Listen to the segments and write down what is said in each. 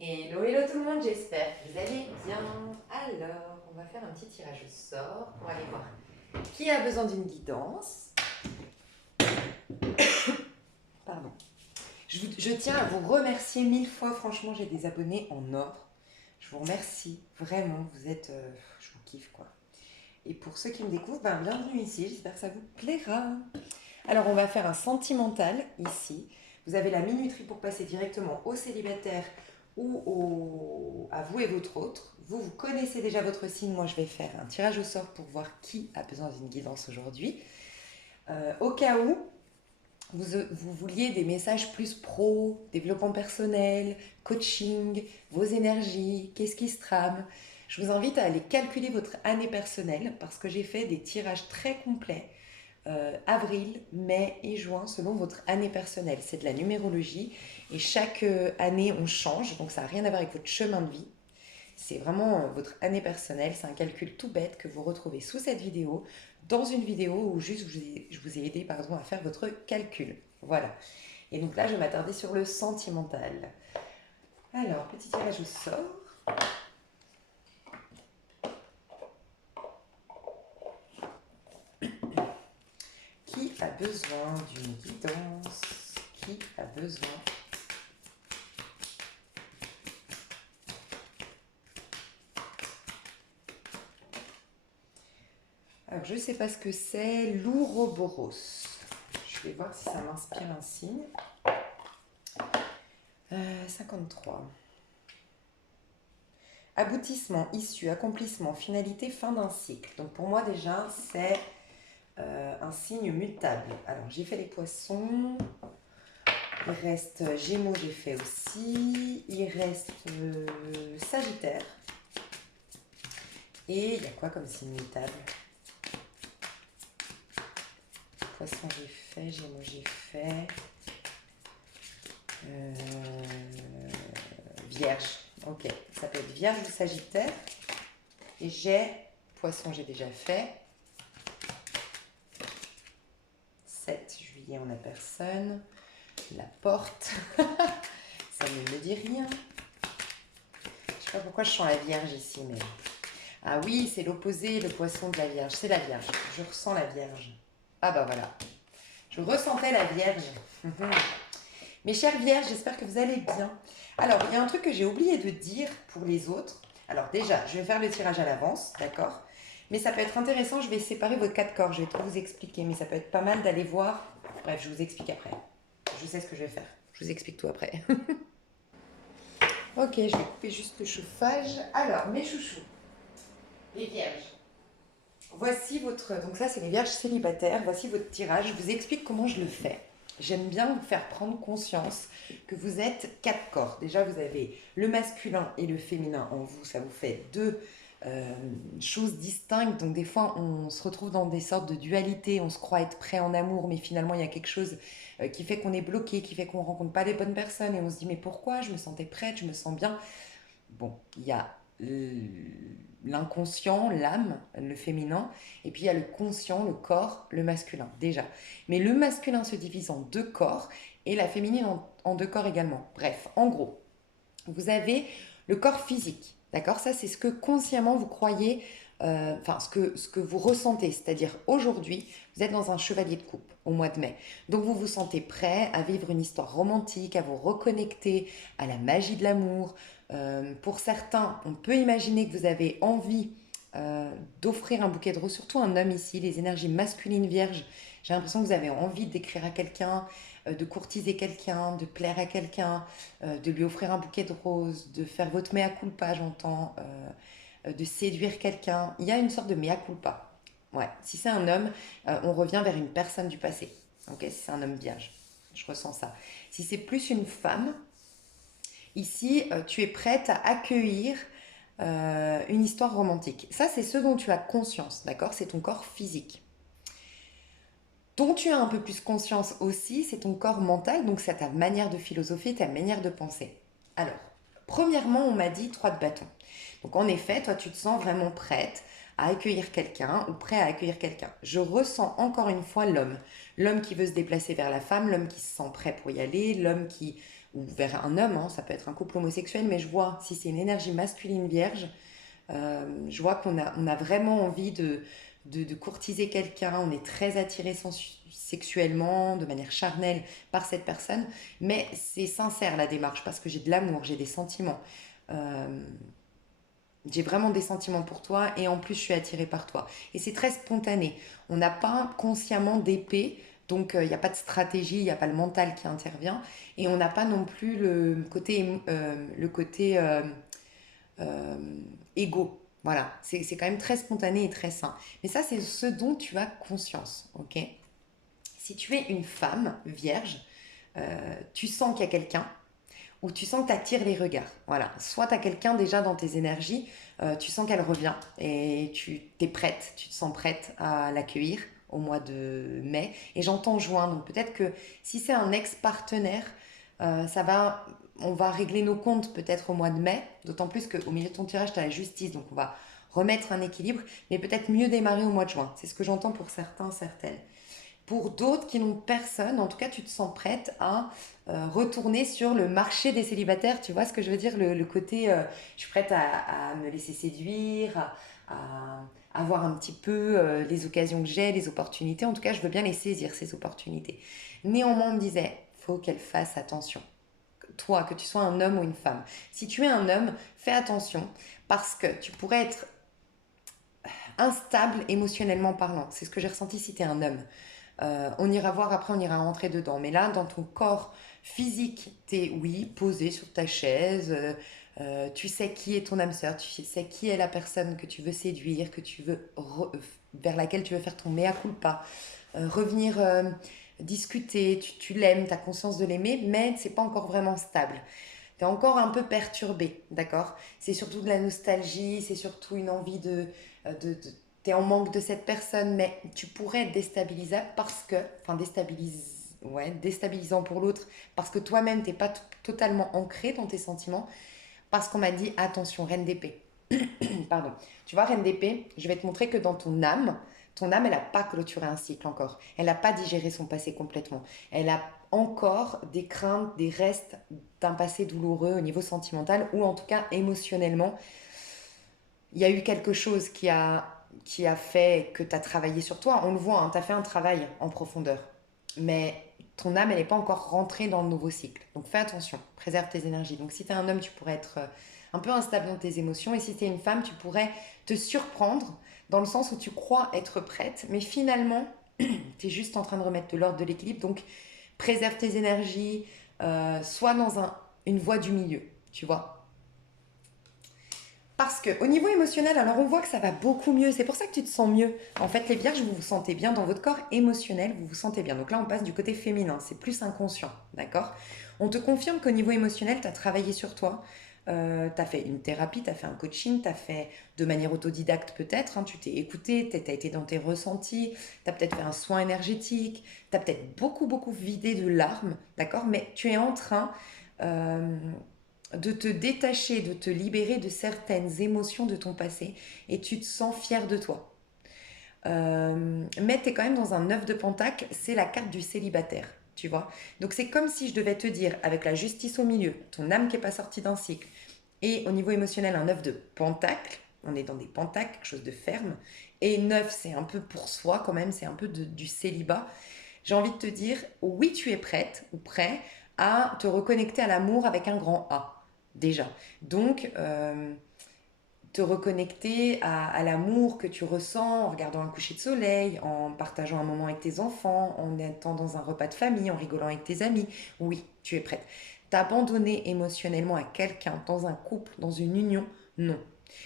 Hello, hello tout le monde, j'espère que vous allez bien. Alors, on va faire un petit tirage au sort pour aller voir qui a besoin d'une guidance. Pardon. Je tiens à vous remercier mille fois, franchement, j'ai des abonnés en or. Je vous remercie, vraiment, vous êtes... je vous kiffe, quoi. Et pour ceux qui me découvrent, ben, bienvenue ici, j'espère que ça vous plaira. Alors, on va faire un sentimental ici. Vous avez la minuterie pour passer directement au célibataire ou à vous et votre autre. Vous connaissez déjà votre signe. Moi, je vais faire un tirage au sort pour voir qui a besoin d'une guidance aujourd'hui. Au cas où vous vouliez des messages plus pro, développement personnel, coaching, vos énergies, qu'est-ce qui se trame, je vous invite à aller calculer votre année personnelle parce que j'ai fait des tirages très complets avril, mai et juin selon votre année personnelle. C'est de la numérologie et chaque année on change, donc ça n'a rien à voir avec votre chemin de vie. C'est vraiment votre année personnelle, c'est un calcul tout bête que vous retrouvez sous cette vidéo, dans une vidéo où juste je vous ai aidé pardon, à faire votre calcul. Voilà. Et donc là, je vais m'attarder sur le sentimental. Alors, petit tirage au sort. Qui a besoin d'une guidance? Qui a besoin? Alors, je ne sais pas ce que c'est, l'ouroboros. Je vais voir si ça m'inspire un signe. 53. Aboutissement, issue, accomplissement, finalité, fin d'un cycle. Donc pour moi déjà, c'est un signe mutable. Alors j'ai fait les poissons. Il reste Gémeaux, j'ai fait aussi. Il reste Sagittaire. Et il y a quoi comme signe mutable? Poisson, j'ai fait. Gémeaux, j'ai fait. Vierge. Ok, ça peut être Vierge ou Sagittaire. Et j'ai Poisson, j'ai déjà fait. 7 juillet, on n'a personne. La porte. Ça ne me dit rien. Je ne sais pas pourquoi je sens la Vierge ici, mais... Ah oui, c'est l'opposé, le poisson de la Vierge. C'est la Vierge. Je ressens la Vierge. Ah bah voilà. Je ressentais la Vierge. Mes chères Vierges, j'espère que vous allez bien. Alors, il y a un truc que j'ai oublié de dire pour les autres. Alors déjà, je vais faire le tirage à l'avance, d'accord? Mais ça peut être intéressant, je vais séparer vos 4 corps, je vais tout vous expliquer, mais ça peut être pas mal d'aller voir. Bref, je vous explique après. Je sais ce que je vais faire. Je vous explique tout après. Ok, je vais couper juste le chauffage. Alors, mes chouchous, les vierges. Voici votre... Donc ça, c'est les vierges célibataires. Voici votre tirage. Je vous explique comment je le fais. J'aime bien vous faire prendre conscience que vous êtes 4 corps. Déjà, vous avez le masculin et le féminin en vous. Ça vous fait deux choses distinctes. Donc des fois, on se retrouve dans des sortes de dualités. On se croit être prêt en amour, mais finalement, il y a quelque chose qui fait qu'on est bloqué, qui fait qu'on ne rencontre pas les bonnes personnes. Et on se dit, mais pourquoi? Je me sentais prête, je me sens bien. Bon, il y a l'inconscient, l'âme, le féminin, et puis il y a le conscient, le corps, le masculin, déjà. Mais le masculin se divise en deux corps et la féminine en deux corps également. Bref, en gros, vous avez le corps physique, d'accord? Ça, c'est ce que consciemment vous croyez, enfin, ce que vous ressentez. C'est-à-dire, aujourd'hui, vous êtes dans un chevalier de coupe au mois de mai. Donc, vous vous sentez prêt à vivre une histoire romantique, à vous reconnecter à la magie de l'amour. Pour certains, on peut imaginer que vous avez envie d'offrir un bouquet de roses, surtout un homme ici, les énergies masculines vierges. J'ai l'impression que vous avez envie d'écrire à quelqu'un, de courtiser quelqu'un, de plaire à quelqu'un, de lui offrir un bouquet de roses, de faire votre mea culpa, j'entends, de séduire quelqu'un. Il y a une sorte de mea culpa. Ouais, si c'est un homme, on revient vers une personne du passé. Ok, si c'est un homme vierge, je ressens ça. Si c'est plus une femme, ici, tu es prête à accueillir une histoire romantique. Ça, c'est ce dont tu as conscience, d'accord? C'est ton corps physique. Dont tu as un peu plus conscience aussi, c'est ton corps mental, donc c'est ta manière de philosopher, ta manière de penser. Alors, premièrement, on m'a dit 3 de bâton. Donc en effet, toi, tu te sens vraiment prête à accueillir quelqu'un ou prêt à accueillir quelqu'un. Je ressens encore une fois l'homme. L'homme qui veut se déplacer vers la femme, l'homme qui se sent prêt pour y aller, l'homme qui ou vers un homme, hein, ça peut être un couple homosexuel, mais je vois si c'est une énergie masculine vierge, je vois on a vraiment envie de courtiser quelqu'un, on est très attiré sexuellement, de manière charnelle par cette personne, mais c'est sincère la démarche parce que j'ai de l'amour, j'ai des sentiments. Euh, j'ai vraiment des sentiments pour toi et en plus je suis attirée par toi. Et c'est très spontané. On n'a pas consciemment d'épée, donc il n'y a pas de stratégie, il n'y a pas le mental qui intervient et on n'a pas non plus le côté euh, égo. Voilà, c'est quand même très spontané et très sain. Mais ça, c'est ce dont tu as conscience, ok? Si tu es une femme vierge, tu sens qu'il y a quelqu'un ou tu sens que tu attires les regards. Voilà, soit tu as quelqu'un déjà dans tes énergies, tu sens qu'elle revient et tu t'es prête, tu te sens prête à l'accueillir au mois de mai. Et j'entends juin, donc peut-être que si c'est un ex-partenaire, ça va, on va régler nos comptes peut-être au mois de mai, d'autant plus qu'au milieu de ton tirage, tu as la justice, donc on va remettre un équilibre, mais peut-être mieux démarrer au mois de juin. C'est ce que j'entends pour certains, certaines. Pour d'autres qui n'ont personne, en tout cas, tu te sens prête à retourner sur le marché des célibataires. Tu vois ce que je veux dire? Le côté, je suis prête à me laisser séduire, à voir un petit peu les occasions que j'ai, les opportunités. En tout cas, je veux bien les saisir, ces opportunités. Néanmoins, on me disait, faut qu'elle fasse attention. Toi, que tu sois un homme ou une femme. Si tu es un homme, fais attention parce que tu pourrais être instable émotionnellement parlant. C'est ce que j'ai ressenti si tu es un homme. On ira voir après, on ira rentrer dedans. Mais là, dans ton corps physique, t'es, oui, posé sur ta chaise. Tu sais qui est ton âme sœur, tu sais qui est la personne que tu veux séduire, vers laquelle tu veux faire ton mea culpa. Revenir discuter, tu l'aimes, tu as conscience de l'aimer, mais c'est pas encore vraiment stable. Tu es encore un peu perturbé, d'accord? C'est surtout de la nostalgie, c'est surtout une envie tu es en manque de cette personne, mais tu pourrais être déstabilisable parce que, enfin ouais, déstabilisant pour l'autre, parce que toi-même, t'es pas totalement ancré dans tes sentiments, parce qu'on m'a dit, attention, reine d'épée. Pardon. Tu vois, reine d'épée, je vais te montrer que dans ton âme, elle n'a pas clôturé un cycle encore. Elle n'a pas digéré son passé complètement. Elle a encore des craintes, des restes d'un passé douloureux au niveau sentimental ou en tout cas émotionnellement. Il y a eu quelque chose qui a fait que tu as travaillé sur toi. On le voit, hein, tu as fait un travail en profondeur. Mais ton âme, elle n'est pas encore rentrée dans le nouveau cycle. Donc fais attention, préserve tes énergies. Donc si tu es un homme, tu pourrais être un peu instable dans tes émotions. Et si tu es une femme, tu pourrais te surprendre dans le sens où tu crois être prête, mais finalement, tu es juste en train de remettre de l'ordre, de l'équilibre. Donc préserve tes énergies, sois dans une voie du milieu, tu vois. Parce que au niveau émotionnel, alors on voit que ça va beaucoup mieux. C'est pour ça que tu te sens mieux. En fait, les vierges, vous vous sentez bien dans votre corps émotionnel, vous vous sentez bien. Donc là, on passe du côté féminin, c'est plus inconscient, d'accord? On te confirme qu'au niveau émotionnel, tu as travaillé sur toi. Tu as fait une thérapie, tu as fait un coaching, tu as fait de manière autodidacte peut-être, hein, tu t'es écouté, tu as été dans tes ressentis, tu as peut-être fait un soin énergétique, tu as peut-être beaucoup, beaucoup vidé de larmes, d'accord? Mais tu es en train euh, de te détacher, de te libérer de certaines émotions de ton passé et tu te sens fier de toi. Mais tu es quand même dans un 9 de pentacle, c'est la carte du célibataire, tu vois. Donc c'est comme si je devais te dire, avec la justice au milieu, ton âme qui n'est pas sortie d'un cycle, et au niveau émotionnel, un 9 de pentacle, on est dans des pentacles, quelque chose de ferme, et 9 c'est un peu pour soi quand même, c'est un peu du célibat. J'ai envie de te dire, oui, tu es prête ou prêt à te reconnecter à l'amour avec un grand A déjà. Donc, te reconnecter à l'amour que tu ressens en regardant un coucher de soleil, en partageant un moment avec tes enfants, en étant dans un repas de famille, en rigolant avec tes amis. Oui, tu es prête. T'abandonner émotionnellement à quelqu'un, dans un couple, dans une union, non.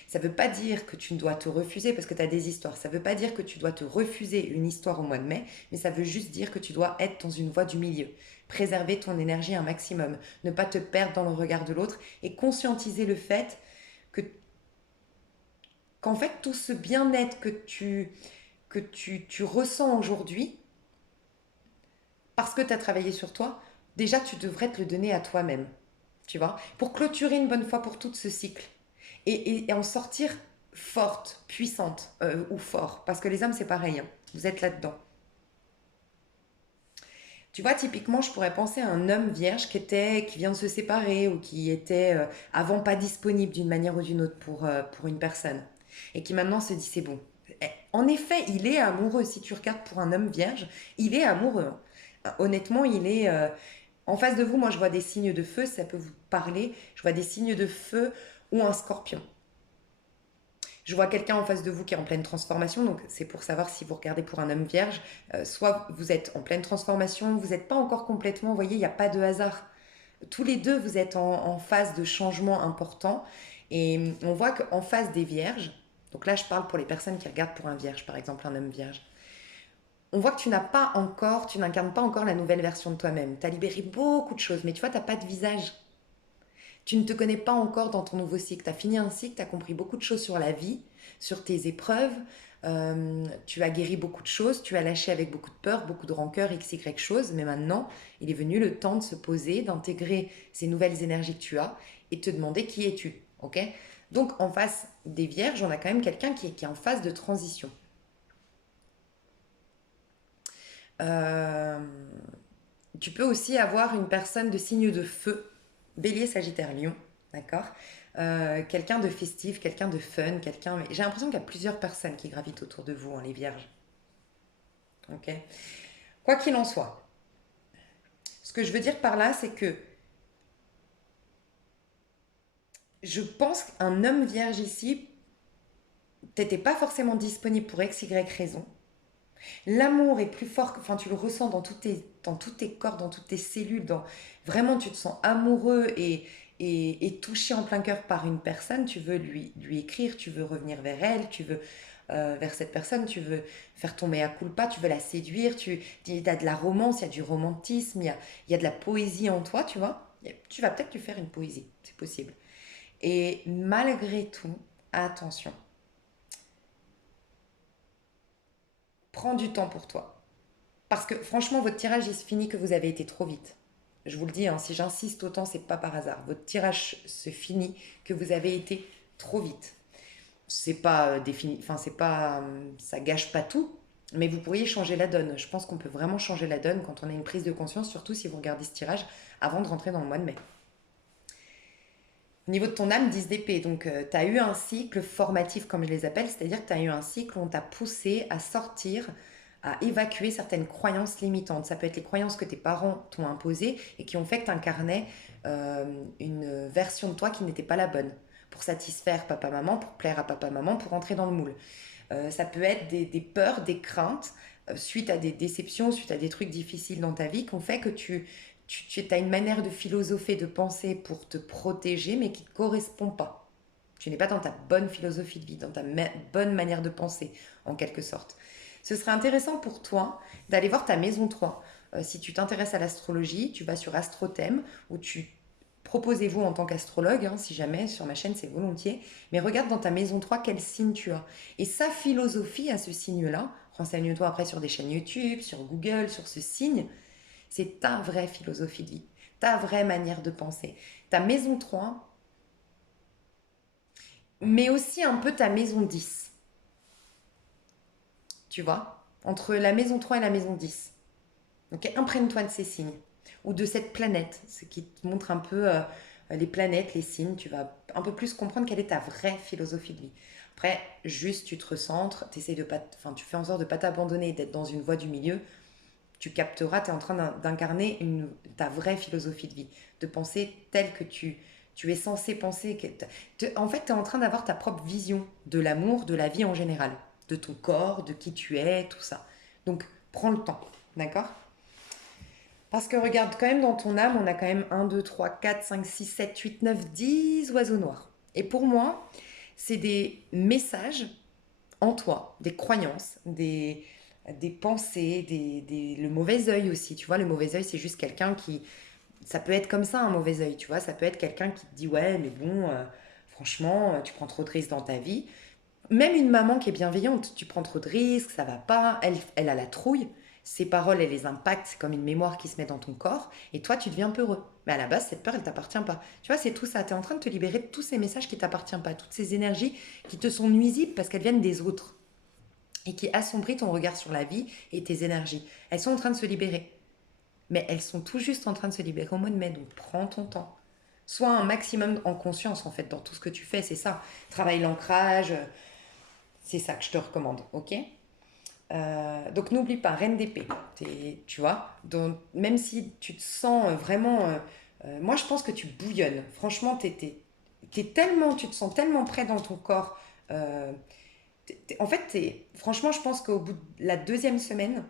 Ça ne veut pas dire que tu dois te refuser parce que tu as des histoires. Ça ne veut pas dire que tu dois te refuser une histoire au mois de mai, mais ça veut juste dire que tu dois être dans une voie du milieu. Préserver ton énergie un maximum, ne pas te perdre dans le regard de l'autre et conscientiser le fait que qu'en fait tout ce bien-être tu ressens aujourd'hui, parce que tu as travaillé sur toi, déjà tu devrais te le donner à toi-même, tu vois, pour clôturer une bonne fois pour tout ce cycle et en sortir forte, puissante ou fort, parce que les hommes c'est pareil, hein, vous êtes là-dedans. Tu vois, typiquement, je pourrais penser à un homme vierge qui vient de se séparer ou qui était avant pas disponible d'une manière ou d'une autre pour une personne et qui maintenant se dit c'est bon. En effet, il est amoureux. Si tu regardes pour un homme vierge, il est amoureux, hein. Honnêtement, il est en face de vous. Moi, je vois des signes de feu, ça peut vous parler. Je vois des signes de feu ou un scorpion. Je vois quelqu'un en face de vous qui est en pleine transformation, donc c'est pour savoir si vous regardez pour un homme vierge, soit vous êtes en pleine transformation, vous n'êtes pas encore complètement, vous voyez, il n'y a pas de hasard. Tous les deux, vous êtes en phase de changement important, et on voit qu'en face des vierges, donc là je parle pour les personnes qui regardent pour un vierge, par exemple un homme vierge, on voit que tu n'incarnes pas encore la nouvelle version de toi-même. Tu as libéré beaucoup de choses, mais tu vois, tu n'as pas de visage. Tu ne te connais pas encore dans ton nouveau cycle. Tu as fini un cycle, tu as compris beaucoup de choses sur la vie, sur tes épreuves. Tu as guéri beaucoup de choses, tu as lâché avec beaucoup de peur, beaucoup de rancœur, x, y choses. Mais maintenant, il est venu le temps de se poser, d'intégrer ces nouvelles énergies que tu as et de te demander qui es-tu. Ok. Donc, en face des vierges, on a quand même quelqu'un qui est en phase de transition. Euh, Tu peux aussi avoir une personne de signe de feu, bélier, sagittaire, lion, d'accord. Quelqu'un de festif, quelqu'un de fun, quelqu'un... J'ai l'impression qu'il y a plusieurs personnes qui gravitent autour de vous, hein, les vierges. Ok. Quoi qu'il en soit, ce que je veux dire par là, c'est que je pense qu'un homme vierge ici, t'étais pas forcément disponible pour x, y raison. L'amour est plus fort, enfin tu le ressens dans tous tes corps, dans toutes tes cellules, vraiment tu te sens amoureux et touché en plein cœur par une personne, tu veux lui écrire, tu veux revenir vers elle, tu veux vers cette personne, tu veux faire ton mea culpa, tu veux la séduire, il y a de la romance, il y a du romantisme, il y a de la poésie en toi, tu vois. Tu vas peut-être lui faire une poésie, c'est possible. Et malgré tout, attention, prends du temps pour toi. Parce que franchement, votre tirage, il se finit que vous avez été trop vite. Je vous le dis, hein, si j'insiste autant, c'est pas par hasard. Votre tirage se finit que vous avez été trop vite. C'est pas défini, enfin c'est pas, ça gâche pas tout, mais vous pourriez changer la donne. Je pense qu'on peut vraiment changer la donne quand on a une prise de conscience, surtout si vous regardez ce tirage avant de rentrer dans le mois de mai. Au niveau de ton âme, 10 d'épée, donc tu as eu un cycle formatif, comme je les appelle, c'est-à-dire que tu as eu un cycle où on t'a poussé à sortir, à évacuer certaines croyances limitantes. Ça peut être les croyances que tes parents t'ont imposées et qui ont fait que tu incarnais une version de toi qui n'était pas la bonne pour satisfaire papa-maman, pour plaire à papa-maman, pour entrer dans le moule. Ça peut être des peurs, des craintes, suite à des déceptions, suite à des trucs difficiles dans ta vie, qui ont fait que tu as une manière de philosopher, de penser pour te protéger, mais qui ne correspond pas. Tu n'es pas dans ta bonne philosophie de vie, dans ta bonne manière de penser, en quelque sorte. Ce serait intéressant pour toi d'aller voir ta maison 3. Si tu t'intéresses à l'astrologie, tu vas sur Astrothème, où tu proposez-vous en tant qu'astrologue, hein, si jamais, sur ma chaîne, c'est volontiers, mais regarde dans ta maison 3 quel signe tu as. Et sa philosophie à ce signe-là, renseigne-toi après sur des chaînes YouTube, sur Google, sur ce signe, c'est ta vraie philosophie de vie, ta vraie manière de penser. Ta maison 3, mais aussi un peu ta maison 10, tu vois, entre la maison 3 et la maison 10. Donc imprègne-toi de ces signes, ou de cette planète, ce qui te montre un peu les planètes, les signes, tu vas un peu plus comprendre quelle est ta vraie philosophie de vie. Après, juste tu te recentres, tu fais en sorte de ne pas t'abandonner, d'être dans une voie du milieu, tu capteras, tu es en train d'incarner ta vraie philosophie de vie, de penser telle que tu es censé penser. En fait, tu es en train d'avoir ta propre vision de l'amour, de la vie en général, de ton corps, de qui tu es, tout ça. Donc, prends le temps, d'accord. Parce que regarde, quand même dans ton âme, on a quand même 1, 2, 3, 4, 5, 6, 7, 8, 9, 10 oiseaux noirs. Et pour moi, c'est des messages en toi, des croyances, des pensées, le mauvais œil aussi. Tu vois, le mauvais œil, c'est juste quelqu'un qui... Ça peut être comme ça, un mauvais œil, tu vois. Ça peut être quelqu'un qui te dit, ouais, mais bon, franchement, tu prends trop de risques dans ta vie. Même une maman qui est bienveillante, tu prends trop de risques, ça va pas, elle a la trouille. Ses paroles, elle les impactent, c'est comme une mémoire qui se met dans ton corps, et toi, tu deviens peureux. Mais à la base, cette peur, elle t'appartient pas. Tu vois, c'est tout ça. Tu es en train de te libérer de tous ces messages qui t'appartiennent pas, toutes ces énergies qui te sont nuisibles parce qu'elles viennent des autres et qui assombrissent ton regard sur la vie et tes énergies. Elles sont en train de se libérer. mais elles sont tout juste en train de se libérer au mois de mai, donc prends ton temps. Sois un maximum en conscience, en fait, dans tout ce que tu fais, c'est ça. Travaille l'ancrage, c'est ça que je te recommande, ok? Donc n'oublie pas, reine d'épée, tu vois, donc, même si tu te sens vraiment... moi, je pense que tu bouillonnes. Franchement, tellement, tu te sens tellement près dans ton corps. Euh, en fait, franchement, je pense qu'au bout de la deuxième semaine,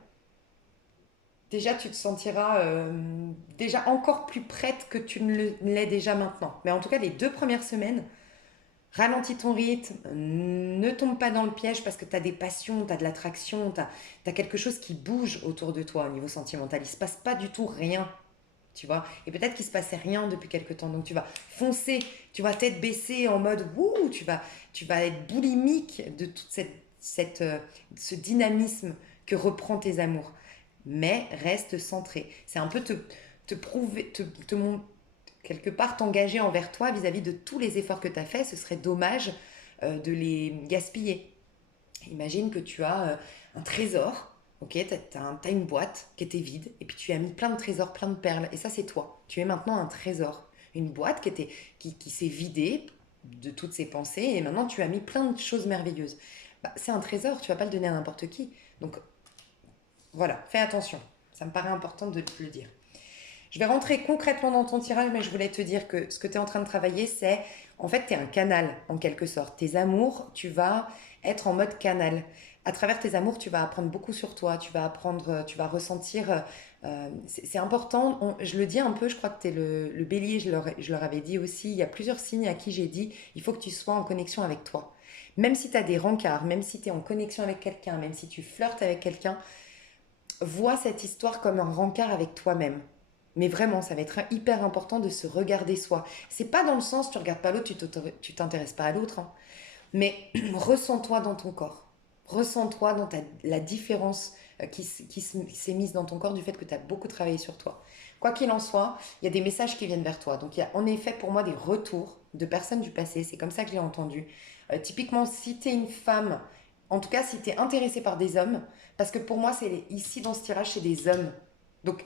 déjà, tu te sentiras déjà encore plus prête que tu ne l'es déjà maintenant. Mais en tout cas, les 2 premières semaines, ralentis ton rythme, ne tombe pas dans le piège parce que tu as des passions, tu as de l'attraction, tu as quelque chose qui bouge autour de toi au niveau sentimental. Il ne se passe pas du tout rien, tu vois. Et peut-être qu'il se passait rien depuis quelque temps. Donc tu vas foncer, tu vas tête baissée en mode wouh, tu vas être boulimique de toute ce dynamisme que reprend tes amours. Mais reste centré. C'est un peu te prouver, quelque part t'engager envers toi vis-à-vis de tous les efforts que tu as faits. Ce serait dommage de les gaspiller. Imagine que tu as un trésor, ok, t'as une boîte qui était vide, et puis tu as mis plein de trésors, plein de perles, et ça c'est toi. Tu es maintenant un trésor. Une boîte qui s'est vidée de toutes ses pensées, et maintenant tu as mis plein de choses merveilleuses. Bah, c'est un trésor, tu vas pas le donner à n'importe qui. Donc voilà, fais attention. Ça me paraît important de te le dire. Je vais rentrer concrètement dans ton tirage, mais je voulais te dire que ce que tu es en train de travailler, c'est en fait, tu es un canal en quelque sorte. Tes amours, tu vas être en mode canal. À travers tes amours, tu vas apprendre beaucoup sur toi, tu vas apprendre, tu vas ressentir. C'est important, je le dis un peu, je crois que tu es le bélier, je leur avais dit aussi. Il y a plusieurs signes à qui j'ai dit il faut que tu sois en connexion avec toi. Même si tu as des rencarts, même si tu es en connexion avec quelqu'un, même si tu flirtes avec quelqu'un, vois cette histoire comme un rencard avec toi-même. Mais vraiment, ça va être hyper important de se regarder soi. C'est pas dans le sens tu regardes pas l'autre, tu t'intéresses pas à l'autre, hein. Mais ressens-toi dans ton corps. Ressens-toi dans la différence qui s'est mise dans ton corps du fait que tu as beaucoup travaillé sur toi. Quoi qu'il en soit, il y a des messages qui viennent vers toi. Donc il y a en effet pour moi des retours de personnes du passé. C'est comme ça que je l'ai entendu. Typiquement, si tu es une femme, en tout cas si tu es intéressée par des hommes, parce que pour moi, c'est ici dans ce tirage, c'est des hommes. Donc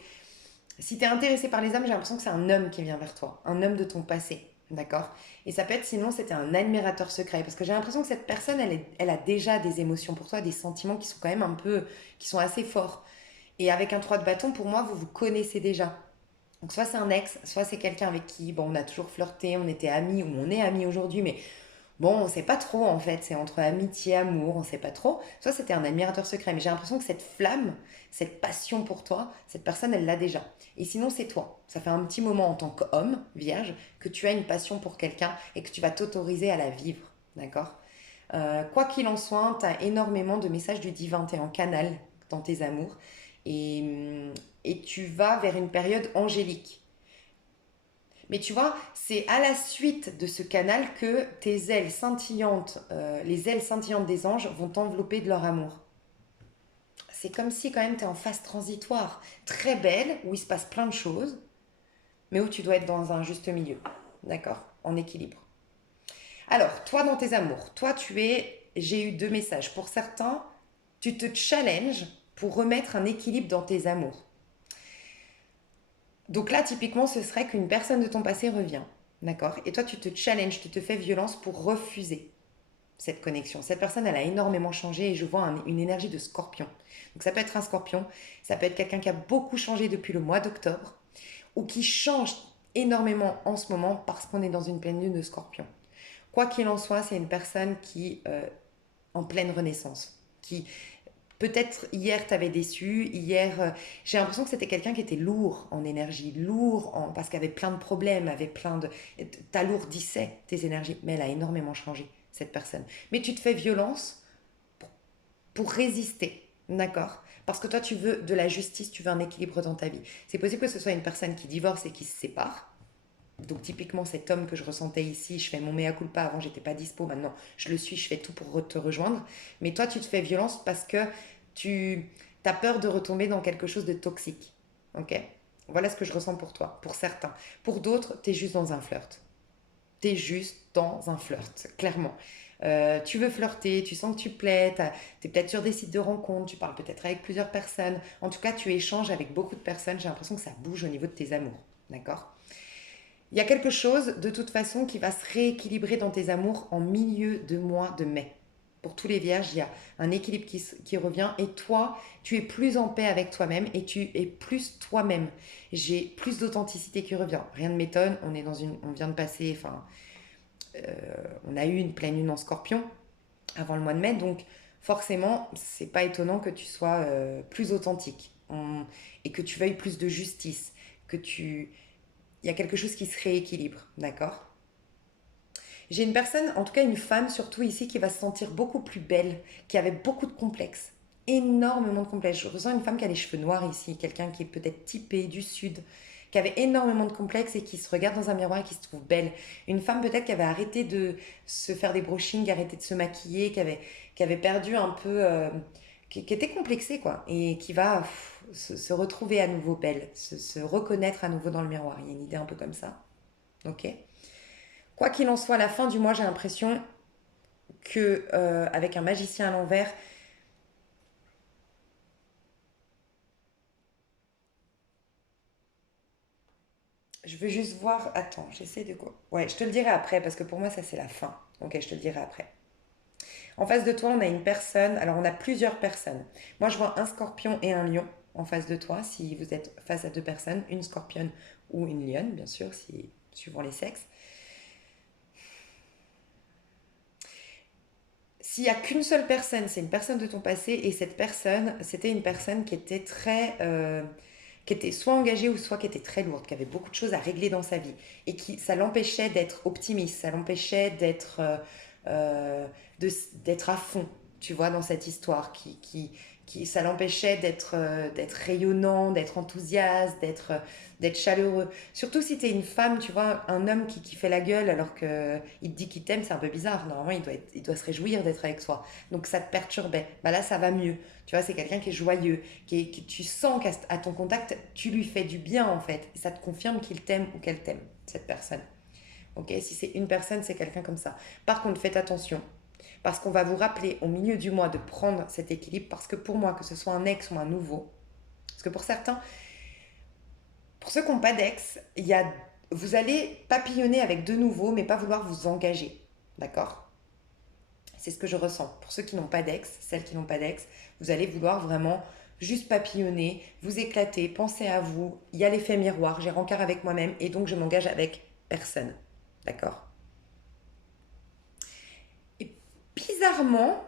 si tu es intéressé par les hommes, j'ai l'impression que c'est un homme qui vient vers toi, un homme de ton passé. D'accord. Et ça peut être sinon, c'était un admirateur secret. Parce que j'ai l'impression que cette personne, elle a déjà des émotions pour toi, des sentiments qui sont quand même qui sont assez forts. Et avec un 3 de bâton, pour moi, vous vous connaissez déjà. Donc soit c'est un ex, soit c'est quelqu'un avec qui, bon, on a toujours flirté, on était amis ou on est amis aujourd'hui, mais bon, on sait pas trop en fait, c'est entre amitié, amour, on sait pas trop. Soit c'était un admirateur secret, mais j'ai l'impression que cette flamme, cette passion pour toi, cette personne, elle l'a déjà. Et sinon, c'est toi. Ça fait un petit moment en tant qu'homme, vierge, que tu as une passion pour quelqu'un et que tu vas t'autoriser à la vivre. D'accord. Quoi qu'il en soit, tu as énormément de messages du divin, tu es en canal dans tes amours et tu vas vers une période angélique. Mais tu vois, c'est à la suite de ce canal que tes ailes scintillantes, les ailes scintillantes des anges vont t'envelopper de leur amour. C'est comme si quand même tu es en phase transitoire, très belle, où il se passe plein de choses, mais où tu dois être dans un juste milieu, d'accord? En équilibre. Alors, toi dans tes amours, j'ai eu 2 messages. Pour certains, tu te challenges pour remettre un équilibre dans tes amours. Donc là, typiquement, ce serait qu'une personne de ton passé revient, d'accord? Et toi, tu te challenges, tu te fais violence pour refuser cette connexion. Cette personne, elle a énormément changé et je vois une énergie de scorpion. Donc ça peut être un scorpion, ça peut être quelqu'un qui a beaucoup changé depuis le mois d'octobre ou qui change énormément en ce moment parce qu'on est dans une pleine lune de scorpion. Quoi qu'il en soit, c'est une personne qui en pleine renaissance, qui peut-être hier t'avais déçu, hier j'ai l'impression que c'était quelqu'un qui était lourd en énergie, parce qu'elle avait plein de problèmes, avait plein de t'alourdissais tes énergies, mais elle a énormément changé cette personne. Mais tu te fais violence pour, pour résister, d'accord? Parce que toi tu veux de la justice, tu veux un équilibre dans ta vie. C'est possible que ce soit une personne qui divorce et qui se sépare. Donc typiquement cet homme que je ressentais ici, je fais mon mea culpa, avant j'étais pas dispo, maintenant je le suis, je fais tout pour te rejoindre. Mais toi tu te fais violence parce que tu as peur de retomber dans quelque chose de toxique. Ok. Voilà ce que je ressens pour toi, pour certains. Pour d'autres, tu es juste dans un flirt. Tu es juste dans un flirt, clairement. Tu veux flirter, tu sens que tu plais, tu es peut-être sur des sites de rencontres, tu parles peut-être avec plusieurs personnes. En tout cas, tu échanges avec beaucoup de personnes. J'ai l'impression que ça bouge au niveau de tes amours. D'accord? Il y a quelque chose de toute façon qui va se rééquilibrer dans tes amours en milieu de mois de mai. Pour tous les vierges, il y a un équilibre qui revient et toi, tu es plus en paix avec toi-même et tu es plus toi-même. J'ai plus d'authenticité qui revient. Rien ne m'étonne, on vient de passer, enfin, on a eu une pleine lune en scorpion avant le mois de mai, donc forcément, c'est pas étonnant que tu sois plus authentique et que tu veuilles plus de justice, que tu, il y a quelque chose qui se rééquilibre, d'accord? J'ai une personne, en tout cas une femme surtout ici, qui va se sentir beaucoup plus belle, qui avait beaucoup de complexes, énormément de complexes. Je ressens une femme qui a les cheveux noirs ici, quelqu'un qui est peut-être typé du sud, qui avait énormément de complexes et qui se regarde dans un miroir et qui se trouve belle. Une femme peut-être qui avait arrêté de se faire des brushings, arrêté de se maquiller, qui avait perdu un peu, qui était complexée quoi, et qui va se retrouver à nouveau belle, se reconnaître à nouveau dans le miroir. Il y a une idée un peu comme ça, ok? Quoi qu'il en soit, à la fin du mois, j'ai l'impression que avec un magicien à l'envers, je veux juste voir. Attends, j'essaie de quoi. Ouais, je te le dirai après parce que pour moi, ça c'est la fin. Ok, je te le dirai après. En face de toi, on a une personne. Alors, on a plusieurs personnes. Moi, je vois un scorpion et un lion en face de toi. Si vous êtes face à deux personnes, une scorpionne ou une lionne, bien sûr, si, suivant les sexes. S'il n'y a qu'une seule personne, c'est une personne de ton passé, et cette personne, c'était une personne qui était qui était soit engagée ou soit qui était très lourde, qui avait beaucoup de choses à régler dans sa vie, et qui, ça l'empêchait d'être optimiste, ça l'empêchait euh, d'être à fond, tu vois, dans cette histoire, ça l'empêchait d'être rayonnant, d'être enthousiaste, d'être chaleureux. Surtout si t'es une femme, tu vois, un homme qui fait la gueule alors que il te dit qu'il t'aime, c'est un peu bizarre. Normalement, il doit se réjouir d'être avec soi. Donc ça te perturbait. Bah là, ça va mieux. Tu vois, c'est quelqu'un qui est joyeux, tu sens qu'à ton contact, tu lui fais du bien en fait. Et ça te confirme qu'il t'aime ou qu'elle t'aime, cette personne. Ok, si c'est une personne, c'est quelqu'un comme ça. Par contre, faites attention. Parce qu'on va vous rappeler au milieu du mois de prendre cet équilibre. Parce que pour moi, que ce soit un ex ou un nouveau, parce que pour certains, pour ceux qui n'ont pas d'ex, vous allez papillonner avec de nouveaux, mais pas vouloir vous engager. D'accord? C'est ce que je ressens. Pour ceux qui n'ont pas d'ex, celles qui n'ont pas d'ex, vous allez vouloir vraiment juste papillonner, vous éclater, penser à vous. Il y a l'effet miroir, j'ai rencard avec moi-même et donc je m'engage avec personne. D'accord? Et bizarrement,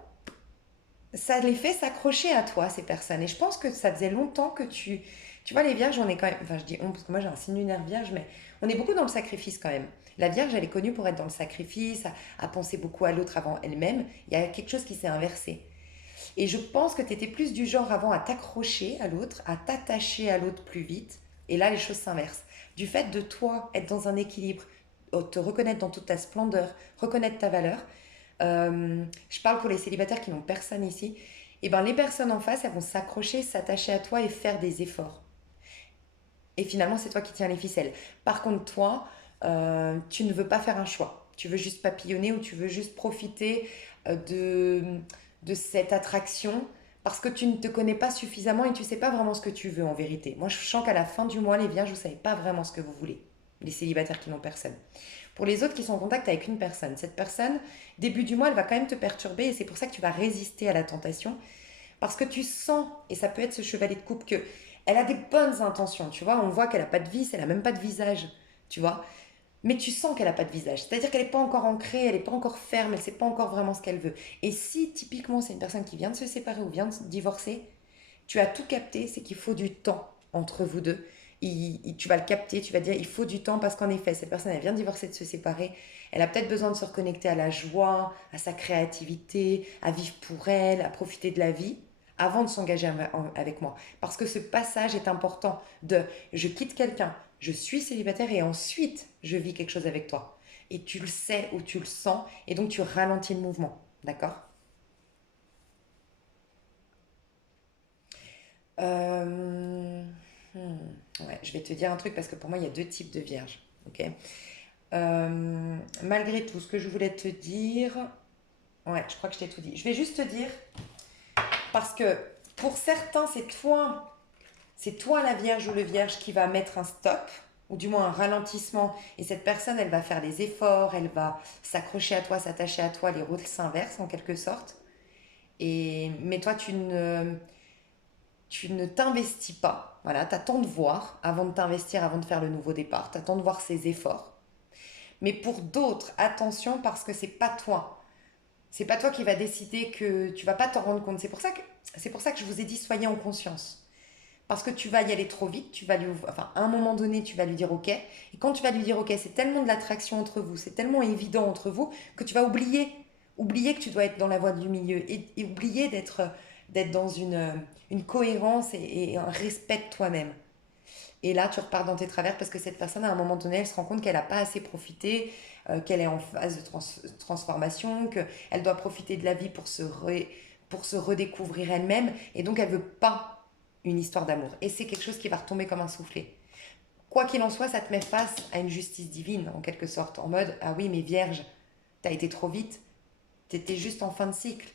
ça les fait s'accrocher à toi, ces personnes. Et je pense que ça faisait longtemps que tu... Tu vois, les vierges, on est quand même... Enfin, je dis on, parce que moi j'ai un signe lunaire vierge, mais on est beaucoup dans le sacrifice quand même. La vierge, elle est connue pour être dans le sacrifice, à penser beaucoup à l'autre avant elle-même. Il y a quelque chose qui s'est inversé. Et je pense que tu étais plus du genre avant à t'accrocher à l'autre, à t'attacher à l'autre plus vite. Et là, les choses s'inversent. Du fait de toi être dans un équilibre, te reconnaître dans toute ta splendeur, reconnaître ta valeur, je parle pour les célibataires qui n'ont personne ici, et ben les personnes en face, elles vont s'accrocher, s'attacher à toi et faire des efforts. Et finalement, c'est toi qui tiens les ficelles. Par contre, toi, tu ne veux pas faire un choix. Tu veux juste papillonner ou tu veux juste profiter de cette attraction parce que tu ne te connais pas suffisamment et tu ne sais pas vraiment ce que tu veux en vérité. Moi, je sens qu'à la fin du mois, les vierges, vous ne savez pas vraiment ce que vous voulez. Les célibataires qui n'ont personne. Pour les autres qui sont en contact avec une personne, cette personne, début du mois, elle va quand même te perturber et c'est pour ça que tu vas résister à la tentation parce que tu sens, et ça peut être ce chevalier de coupe, que elle a des bonnes intentions, tu vois. On voit qu'elle n'a pas de vis, elle n'a même pas de visage, tu vois. Mais tu sens qu'elle n'a pas de visage. C'est-à-dire qu'elle n'est pas encore ancrée, elle n'est pas encore ferme, elle ne sait pas encore vraiment ce qu'elle veut. Et si, typiquement, c'est une personne qui vient de se séparer ou vient de se divorcer, tu as tout capté, c'est qu'il faut du temps entre vous deux. Tu vas le capter, tu vas dire il faut du temps parce qu'en effet, cette personne, elle vient de divorcer, de se séparer. Elle a peut-être besoin de se reconnecter à la joie, à sa créativité, à vivre pour elle, à profiter de la vie avant de s'engager avec moi. Parce que ce passage est important de je quitte quelqu'un, je suis célibataire et ensuite je vis quelque chose avec toi. Et tu le sais ou tu le sens et donc tu ralentis le mouvement. D'accord? Euh, ouais, je vais te dire un truc parce que pour moi, il y a deux types de vierges. Ok. Malgré tout, ce que je voulais te dire, ouais, je crois que je t'ai tout dit. Je vais juste te dire, parce que pour certains, c'est toi la vierge ou le vierge qui va mettre un stop, ou du moins un ralentissement, et cette personne, elle va faire des efforts, elle va s'accrocher à toi, s'attacher à toi, les rôles s'inversent en quelque sorte. Mais toi, tu ne t'investis pas. Voilà, tu attends de voir avant de t'investir, avant de faire le nouveau départ. Tu attends de voir ses efforts. Mais pour d'autres, attention parce que c'est pas toi. C'est pas toi qui va décider que tu vas pas t'en rendre compte. C'est pour ça que je vous ai dit soyez en conscience. Parce que tu vas y aller trop vite, tu vas enfin, à un moment donné, tu vas lui dire OK. Et quand tu vas lui dire OK, c'est tellement de l'attraction entre vous, c'est tellement évident entre vous que tu vas oublier que tu dois être dans la voie du milieu et oublier d'être dans une cohérence et un respect de toi-même. Et là, tu repars dans tes travers parce que cette personne, à un moment donné, elle se rend compte qu'elle n'a pas assez profité, qu'elle est en phase de transformation, qu'elle doit profiter de la vie pour se redécouvrir elle-même. Et donc, elle veut pas une histoire d'amour. Et c'est quelque chose qui va retomber comme un soufflet. Quoi qu'il en soit, ça te met face à une justice divine, en quelque sorte. En mode, ah oui, mais vierge, t'as été trop vite, t'étais juste en fin de cycle.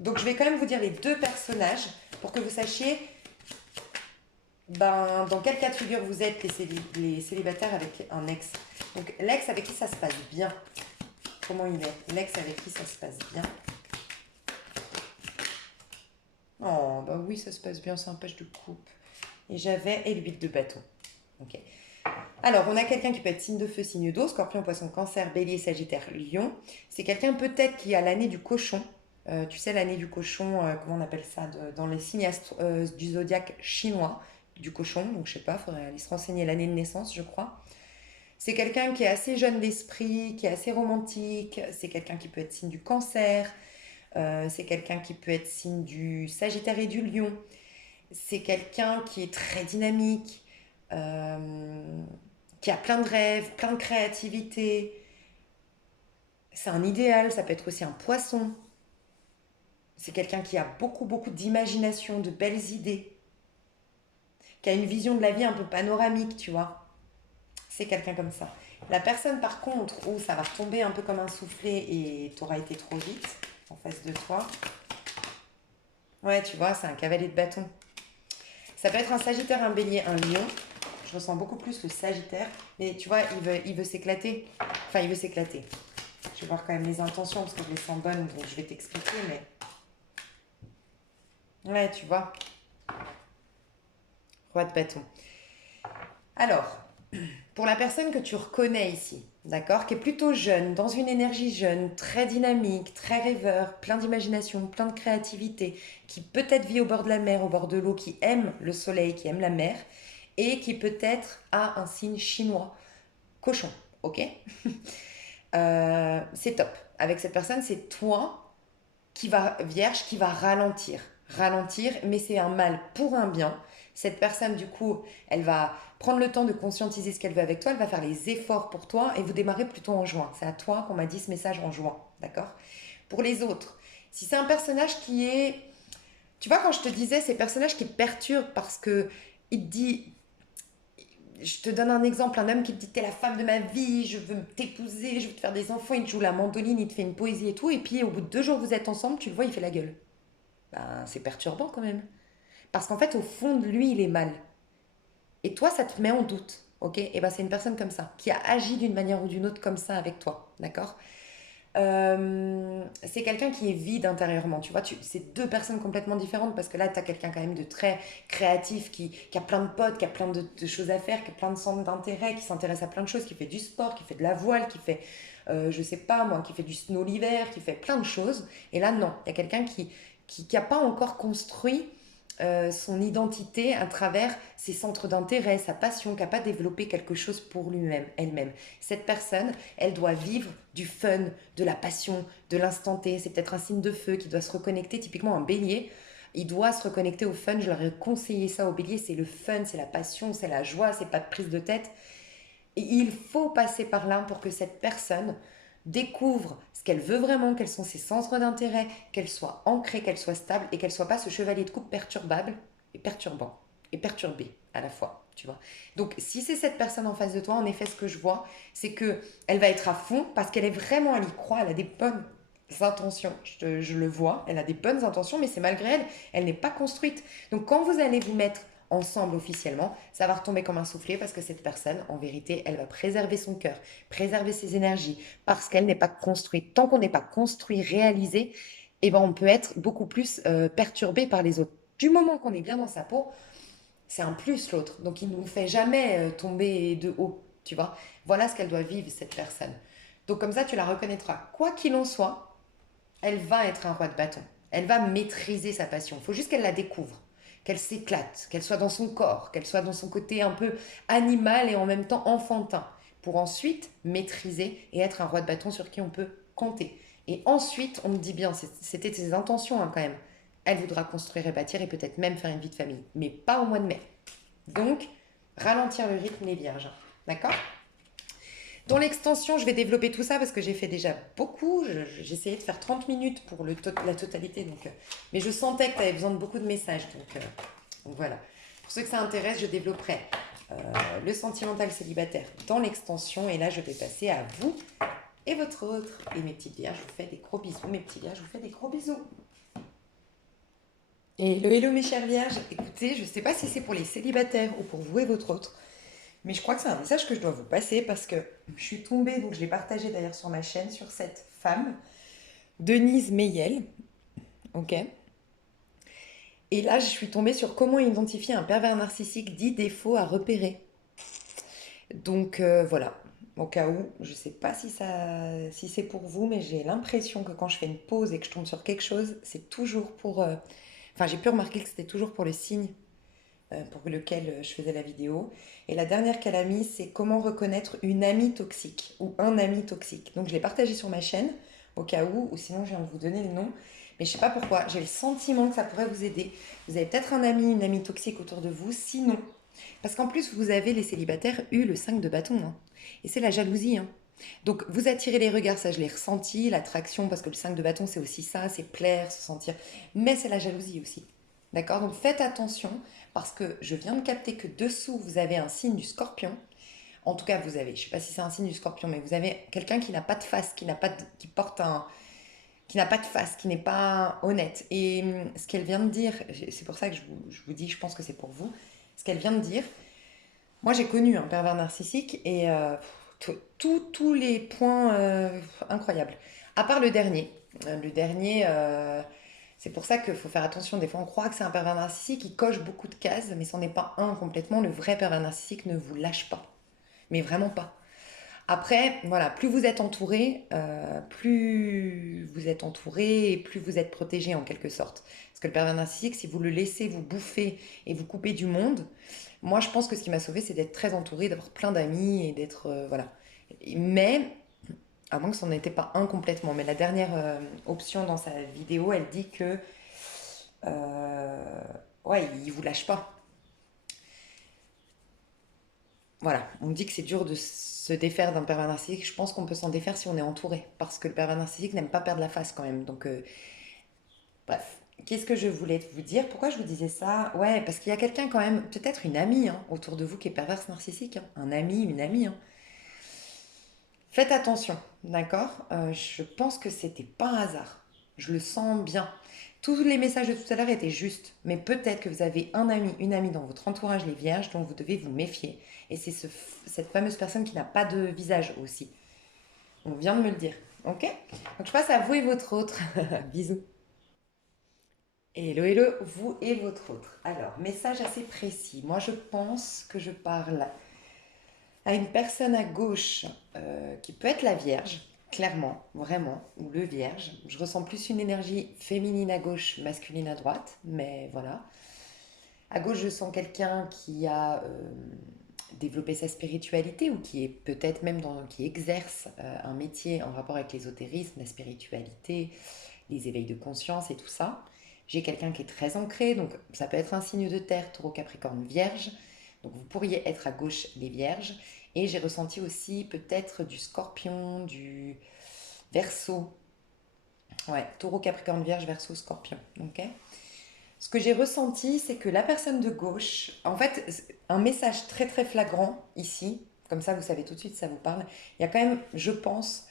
Donc, je vais quand même vous dire les deux personnages pour que vous sachiez ben, dans quel cas de figure vous êtes les célibataires avec un ex. Donc l'ex avec qui ça se passe bien. Comment il est? L'ex avec qui ça se passe bien. Oh, bah oui, ça se passe bien, c'est un page de coupe. Et l'huile de bateau. Ok. Alors, on a quelqu'un qui peut être signe de feu, signe d'eau, scorpion, poisson, cancer, bélier, sagittaire, lion. C'est quelqu'un peut-être qui a l'année du cochon. Tu sais, l'année du cochon, comment on appelle ça dans les signes du zodiaque chinois, du cochon. Donc, je sais pas, il faudrait aller se renseigner l'année de naissance, je crois. C'est quelqu'un qui est assez jeune d'esprit, qui est assez romantique. C'est quelqu'un qui peut être signe du cancer. C'est quelqu'un qui peut être signe du sagittaire et du lion. C'est quelqu'un qui est très dynamique, euh, qui a plein de rêves, plein de créativité. C'est un idéal, ça peut être aussi un poisson. C'est quelqu'un qui a beaucoup, beaucoup d'imagination, de belles idées, qui a une vision de la vie un peu panoramique, tu vois. C'est quelqu'un comme ça. La personne, par contre, où ça va tomber un peu comme un soufflet et t'auras été trop vite en face de toi, ouais, tu vois, c'est un cavalier de bâton. Ça peut être un sagittaire, un bélier, un lion. Je ressens beaucoup plus le sagittaire. Mais tu vois, il veut s'éclater. Enfin, il veut s'éclater. Je vais voir quand même les intentions parce que je les sens bonnes, donc je vais t'expliquer. Mais ouais, tu vois, roi de bâton. Alors, pour la personne que tu reconnais ici, d'accord, qui est plutôt jeune, dans une énergie jeune, très dynamique, très rêveur, plein d'imagination, plein de créativité, qui peut-être vit au bord de la mer, au bord de l'eau, qui aime le soleil, qui aime la mer, et qui peut-être a un signe chinois, cochon, ok. C'est top. Avec cette personne, c'est toi vierge, qui va ralentir. Ralentir, mais c'est un mal pour un bien. Cette personne, du coup, elle va prendre le temps de conscientiser ce qu'elle veut avec toi, elle va faire les efforts pour toi et vous démarrez plutôt en juin. C'est à toi qu'on m'a dit ce message en juin, d'accord? Pour les autres, si c'est un personnage qui est... Tu vois, quand je te disais, ces personnages qui te perturbent parce que il te dit... Je te donne un exemple, un homme qui te dit t'es la femme de ma vie, je veux t'épouser, je veux te faire des enfants, il te joue la mandoline, il te fait une poésie et tout, et puis au bout de 2 jours vous êtes ensemble, tu le vois, il fait la gueule. Ben, c'est perturbant quand même. Parce qu'en fait, au fond de lui, il est mal. Et toi, ça te met en doute. Ok. Et ben, c'est une personne comme ça, qui a agi d'une manière ou d'une autre comme ça avec toi. D'accord. C'est quelqu'un qui est vide intérieurement. Tu vois, c'est deux personnes complètement différentes parce que là, tu as quelqu'un quand même de très créatif qui a plein de potes, qui a plein de choses à faire, qui a plein de centres d'intérêt, qui s'intéresse à plein de choses, qui fait du sport, qui fait de la voile, qui fait, je sais pas moi, qui fait du snow l'hiver, qui fait plein de choses. Et là, non. Il y a quelqu'un qui a pas encore construit son identité à travers ses centres d'intérêt, sa passion, qui n'a pas développé quelque chose pour lui-même, elle-même. Cette personne, elle doit vivre du fun, de la passion, de l'instant T. C'est peut-être un signe de feu qui doit se reconnecter, typiquement un bélier. Il doit se reconnecter au fun. Je leur ai conseillé ça au bélier. C'est le fun, c'est la passion, c'est la joie, c'est pas de prise de tête. Et il faut passer par là pour que cette personne découvre ce qu'elle veut vraiment, quels sont ses centres d'intérêt, qu'elle soit ancrée, qu'elle soit stable et qu'elle soit pas ce chevalier de coupe perturbable et perturbant et perturbé à la fois. tu vois. Donc, si c'est cette personne en face de toi, en effet, ce que je vois, c'est que elle va être à fond parce qu'elle est vraiment, elle y croit, elle a des bonnes intentions. Je le vois, elle a des bonnes intentions, mais c'est malgré elle, elle n'est pas construite. Donc, quand vous allez vous mettre ensemble officiellement, ça va retomber comme un soufflet parce que cette personne, en vérité, elle va préserver son cœur, préserver ses énergies parce qu'elle n'est pas construite. Tant qu'on n'est pas construit, réalisé, eh ben, on peut être beaucoup plus perturbé par les autres. Du moment qu'on est bien dans sa peau, c'est un plus l'autre. Donc il ne nous fait jamais tomber de haut, tu vois. Voilà ce qu'elle doit vivre, cette personne. Donc comme ça, tu la reconnaîtras. Quoi qu'il en soit, elle va être un roi de bâton. Elle va maîtriser sa passion. Il faut juste qu'elle la découvre, qu'elle s'éclate, qu'elle soit dans son corps, qu'elle soit dans son côté un peu animal et en même temps enfantin, pour ensuite maîtriser et être un roi de bâton sur qui on peut compter. Et ensuite, on me dit bien, c'était ses intentions hein, quand même. Elle voudra construire et bâtir et peut-être même faire une vie de famille, mais pas au mois de mai. Donc, ralentir le rythme les vierges. D'accord? Dans l'extension, je vais développer tout ça parce que j'ai fait déjà beaucoup. J'ai essayé de faire 30 minutes pour la totalité. Mais je sentais que tu avais besoin de beaucoup de messages. Donc voilà. Pour ceux que ça intéresse, je développerai euh, le sentimental célibataire dans l'extension. Et là, je vais passer à vous et votre autre. Et mes petites vierges, je vous fais des gros bisous. Mes petits vierges, je vous fais des gros bisous. Et hello mes chères vierges. Écoutez, je ne sais pas si c'est pour les célibataires ou pour vous et votre autre. Mais je crois que c'est un message que je dois vous passer parce que je suis tombée, donc je l'ai partagé d'ailleurs sur ma chaîne, sur cette femme, Denise Meyel. Ok. Et là, je suis tombée sur comment identifier un pervers narcissique, 10 défauts à repérer. Donc voilà, au cas où, je ne sais pas si c'est pour vous, mais j'ai l'impression que quand je fais une pause et que je tombe sur quelque chose, c'est toujours pour... Enfin, j'ai pu remarquer que c'était toujours pour le signe pour lequel je faisais la vidéo. Et la dernière qu'elle a mise, c'est comment reconnaître une amie toxique ou un ami toxique. Donc je l'ai partagé sur ma chaîne au cas où, ou sinon je viens de vous donner le nom. Mais je sais pas pourquoi, j'ai le sentiment que ça pourrait vous aider. Vous avez peut-être un ami, une amie toxique autour de vous, sinon. Parce qu'en plus, vous avez les célibataires eu le 5 de bâton. Hein. Et c'est la jalousie. Hein. Donc vous attirez les regards, ça je l'ai ressenti, l'attraction, parce que le 5 de bâton c'est aussi ça, c'est plaire, se sentir. Mais c'est la jalousie aussi. D'accord? Donc faites attention parce que je viens de capter que dessous vous avez un signe du scorpion. En tout cas, vous avez, je ne sais pas si c'est un signe du scorpion, mais vous avez quelqu'un qui n'a pas de face, qui porte un, qui n'a pas de face, qui n'est pas honnête. Et ce qu'elle vient de dire, c'est pour ça que je vous dis, je pense que c'est pour vous, ce qu'elle vient de dire, moi j'ai connu un pervers narcissique et tous les points incroyables. À part le dernier. Le dernier, c'est pour ça qu'il faut faire attention. Des fois, on croit que c'est un pervers narcissique, il coche beaucoup de cases, mais c'en est pas un complètement. Le vrai pervers narcissique ne vous lâche pas. Mais vraiment pas. Après, voilà, plus vous êtes entouré, plus vous êtes entouré et plus vous êtes protégé en quelque sorte. Parce que le pervers narcissique, si vous le laissez vous bouffer et vous couper du monde, moi je pense que ce qui m'a sauvé, c'est d'être très entouré, d'avoir plein d'amis et d'être. Voilà. Mais, à moins que ça n'en était pas un complètement, mais la dernière option dans sa vidéo, elle dit que. Ouais, il vous lâche pas. Voilà, on dit que c'est dur de se défaire d'un pervers narcissique. Je pense qu'on peut s'en défaire si on est entouré. Parce que le pervers narcissique n'aime pas perdre la face quand même. Donc, bref. Qu'est-ce que je voulais vous dire? Pourquoi je vous disais ça? Ouais, parce qu'il y a quelqu'un quand même, peut-être une amie hein, autour de vous qui est perverse narcissique. Hein. Un ami, une amie. Hein. Faites attention, d'accord? Je pense que c'était pas un hasard. Je le sens bien. Tous les messages de tout à l'heure étaient justes, mais peut-être que vous avez un ami, une amie dans votre entourage, les vierges, dont vous devez vous méfier. Et c'est cette fameuse personne qui n'a pas de visage aussi. On vient de me le dire. Ok? Donc je passe à vous et votre autre. Bisous. Hello, hello, vous et votre autre. Alors, message assez précis. Moi, je pense que je parle à une personne à gauche qui peut être la Vierge, clairement, vraiment, ou le Vierge. Je ressens plus une énergie féminine à gauche, masculine à droite, mais voilà. À gauche, je sens quelqu'un qui a développé sa spiritualité ou qui est peut-être même qui exerce un métier en rapport avec l'ésotérisme, la spiritualité, les éveils de conscience et tout ça. J'ai quelqu'un qui est très ancré, donc ça peut être un signe de terre, taureau, capricorne, vierge. Donc vous pourriez être à gauche les vierges. Et j'ai ressenti aussi peut-être du scorpion, du verseau. Ouais, taureau, capricorne, vierge, verseau, scorpion. Ok. Ce que j'ai ressenti, c'est que la personne de gauche, en fait, un message très très flagrant ici, comme ça vous savez tout de suite si ça vous parle, il y a quand même, je pense,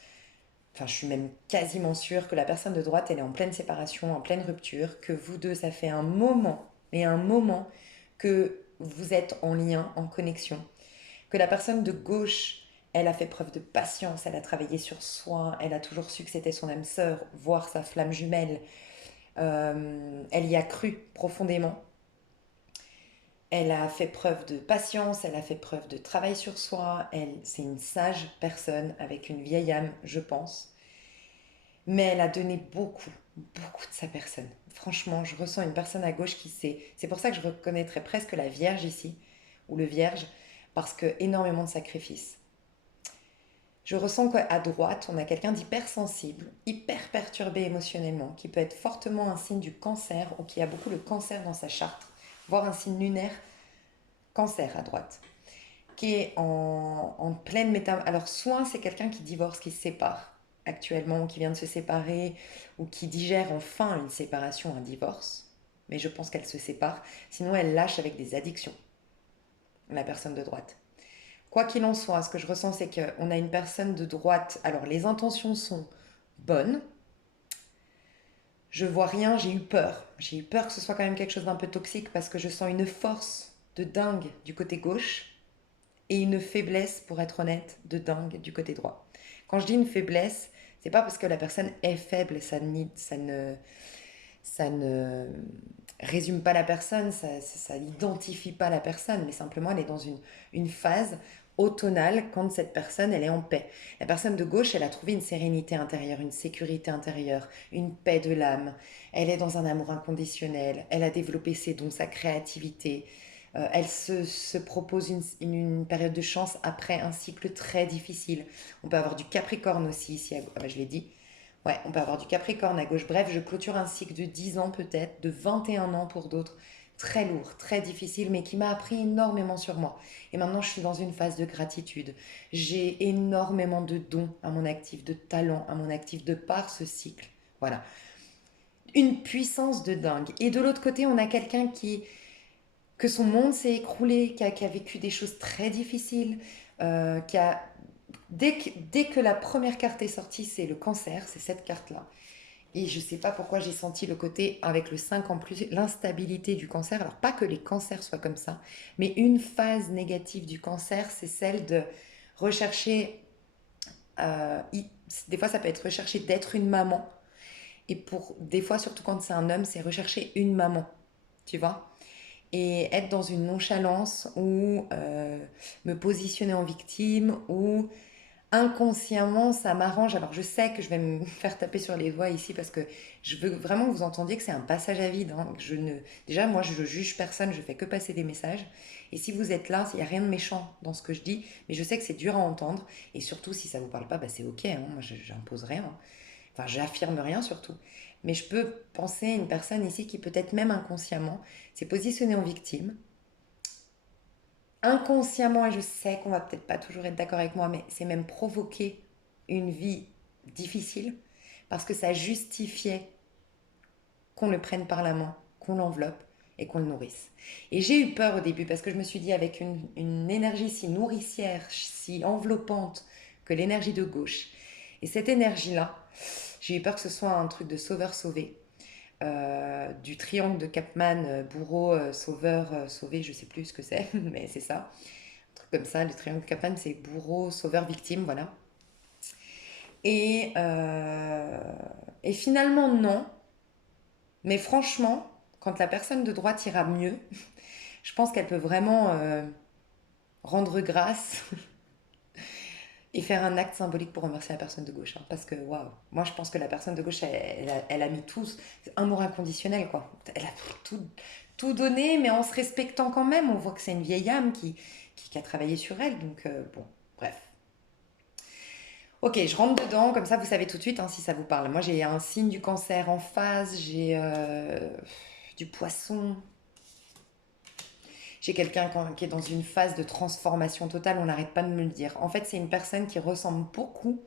enfin je suis même quasiment sûre que la personne de droite, elle est en pleine séparation, en pleine rupture, que vous deux, ça fait un moment, et un moment que vous êtes en lien, en connexion, que la personne de gauche, elle a fait preuve de patience, elle a travaillé sur soi, elle a toujours su que c'était son âme sœur, voire sa flamme jumelle. Elle y a cru profondément. Elle a fait preuve de patience, elle a fait preuve de travail sur soi. C'est une sage personne avec une vieille âme, je pense. Mais elle a donné beaucoup, beaucoup de sa personne. Franchement, je ressens une personne à gauche qui sait. C'est pour ça que je reconnaîtrais presque la Vierge ici, ou le Vierge, parce que énormément de sacrifices. Je ressens qu'à droite, on a quelqu'un d'hypersensible, hyper perturbé émotionnellement, qui peut être fortement un signe du cancer ou qui a beaucoup le cancer dans sa charte, voire un signe lunaire cancer à droite, qui est en pleine métamorphose. Alors, soit c'est quelqu'un qui divorce, qui se sépare actuellement, ou qui vient de se séparer, ou qui digère enfin une séparation, un divorce, mais je pense qu'elle se sépare, sinon elle lâche avec des addictions, la personne de droite. Quoi qu'il en soit, ce que je ressens, c'est qu'on a une personne de droite. Alors, les intentions sont bonnes. Je vois rien, j'ai eu peur. J'ai eu peur que ce soit quand même quelque chose d'un peu toxique parce que je sens une force de dingue du côté gauche et une faiblesse, pour être honnête, de dingue du côté droit. Quand je dis une faiblesse, c'est pas parce que la personne est faible, ça ne résume pas la personne, ça n'identifie pas la personne, mais simplement elle est dans une phase automnale quand cette personne elle est en paix. La personne de gauche, elle a trouvé une sérénité intérieure, une sécurité intérieure, une paix de l'âme. Elle est dans un amour inconditionnel, elle a développé ses dons, sa créativité. Elle se propose une période de chance après un cycle très difficile. On peut avoir du Capricorne aussi ici, je l'ai dit. Ouais, on peut avoir du Capricorne à gauche. Bref, je clôture un cycle de 10 ans peut-être, de 21 ans pour d'autres. Très lourd, très difficile, mais qui m'a appris énormément sur moi. Et maintenant, je suis dans une phase de gratitude. J'ai énormément de dons à mon actif, de talents à mon actif de par ce cycle. Voilà. Une puissance de dingue. Et de l'autre côté, on a quelqu'un que son monde s'est écroulé, qui a vécu des choses très difficiles, qui a dès que la première carte est sortie, c'est le cancer, c'est cette carte-là. Et je ne sais pas pourquoi j'ai senti le côté, avec le 5 en plus, l'instabilité du cancer. Alors, pas que les cancers soient comme ça, mais une phase négative du cancer, c'est celle de rechercher. euh, des fois, ça peut être rechercher d'être une maman. Et pour des fois, surtout quand c'est un homme, c'est rechercher une maman. Tu vois? Et être dans une nonchalance ou me positionner en victime ou inconsciemment, ça m'arrange. Alors, je sais que je vais me faire taper sur les doigts ici parce que je veux vraiment que vous entendiez que c'est un passage à vide. Hein. Déjà, moi, je juge personne, je fais que passer des messages. Et si vous êtes là, il n'y a rien de méchant dans ce que je dis, mais je sais que c'est dur à entendre. Et surtout, si ça ne vous parle pas, bah, c'est ok. Hein. Moi, j'impose rien. Hein. Enfin, j'affirme rien surtout. Mais je peux penser à une personne ici qui peut-être même inconsciemment s'est positionnée en victime, inconsciemment, et je sais qu'on va peut-être pas toujours être d'accord avec moi, mais c'est même provoquer une vie difficile parce que ça justifiait qu'on le prenne par la main, qu'on l'enveloppe et qu'on le nourrisse. Et j'ai eu peur au début parce que je me suis dit avec une énergie si nourricière, si enveloppante que l'énergie de gauche. Et cette énergie-là, j'ai eu peur que ce soit un truc de sauveur-sauvé. Du triangle de Capman, bourreau, sauveur, sauvé, je sais plus ce que c'est, mais c'est ça. Un truc comme ça, le triangle de Capman, c'est bourreau, sauveur, victime, voilà. Et, euh, et finalement, non. Mais franchement, quand la personne de droite ira mieux, je pense qu'elle peut vraiment rendre grâce et faire un acte symbolique pour remercier la personne de gauche. Hein, parce que, waouh, moi je pense que la personne de gauche, elle a mis tout, un amour inconditionnel, quoi. Elle a tout donné, mais en se respectant quand même. On voit que c'est une vieille âme qui a travaillé sur elle. Donc, bon, bref. Ok, je rentre dedans, comme ça vous savez tout de suite hein, si ça vous parle. Moi j'ai un signe du cancer en phase, j'ai du poisson, j'ai quelqu'un qui est dans une phase de transformation totale, on n'arrête pas de me le dire. En fait, c'est une personne qui ressemble beaucoup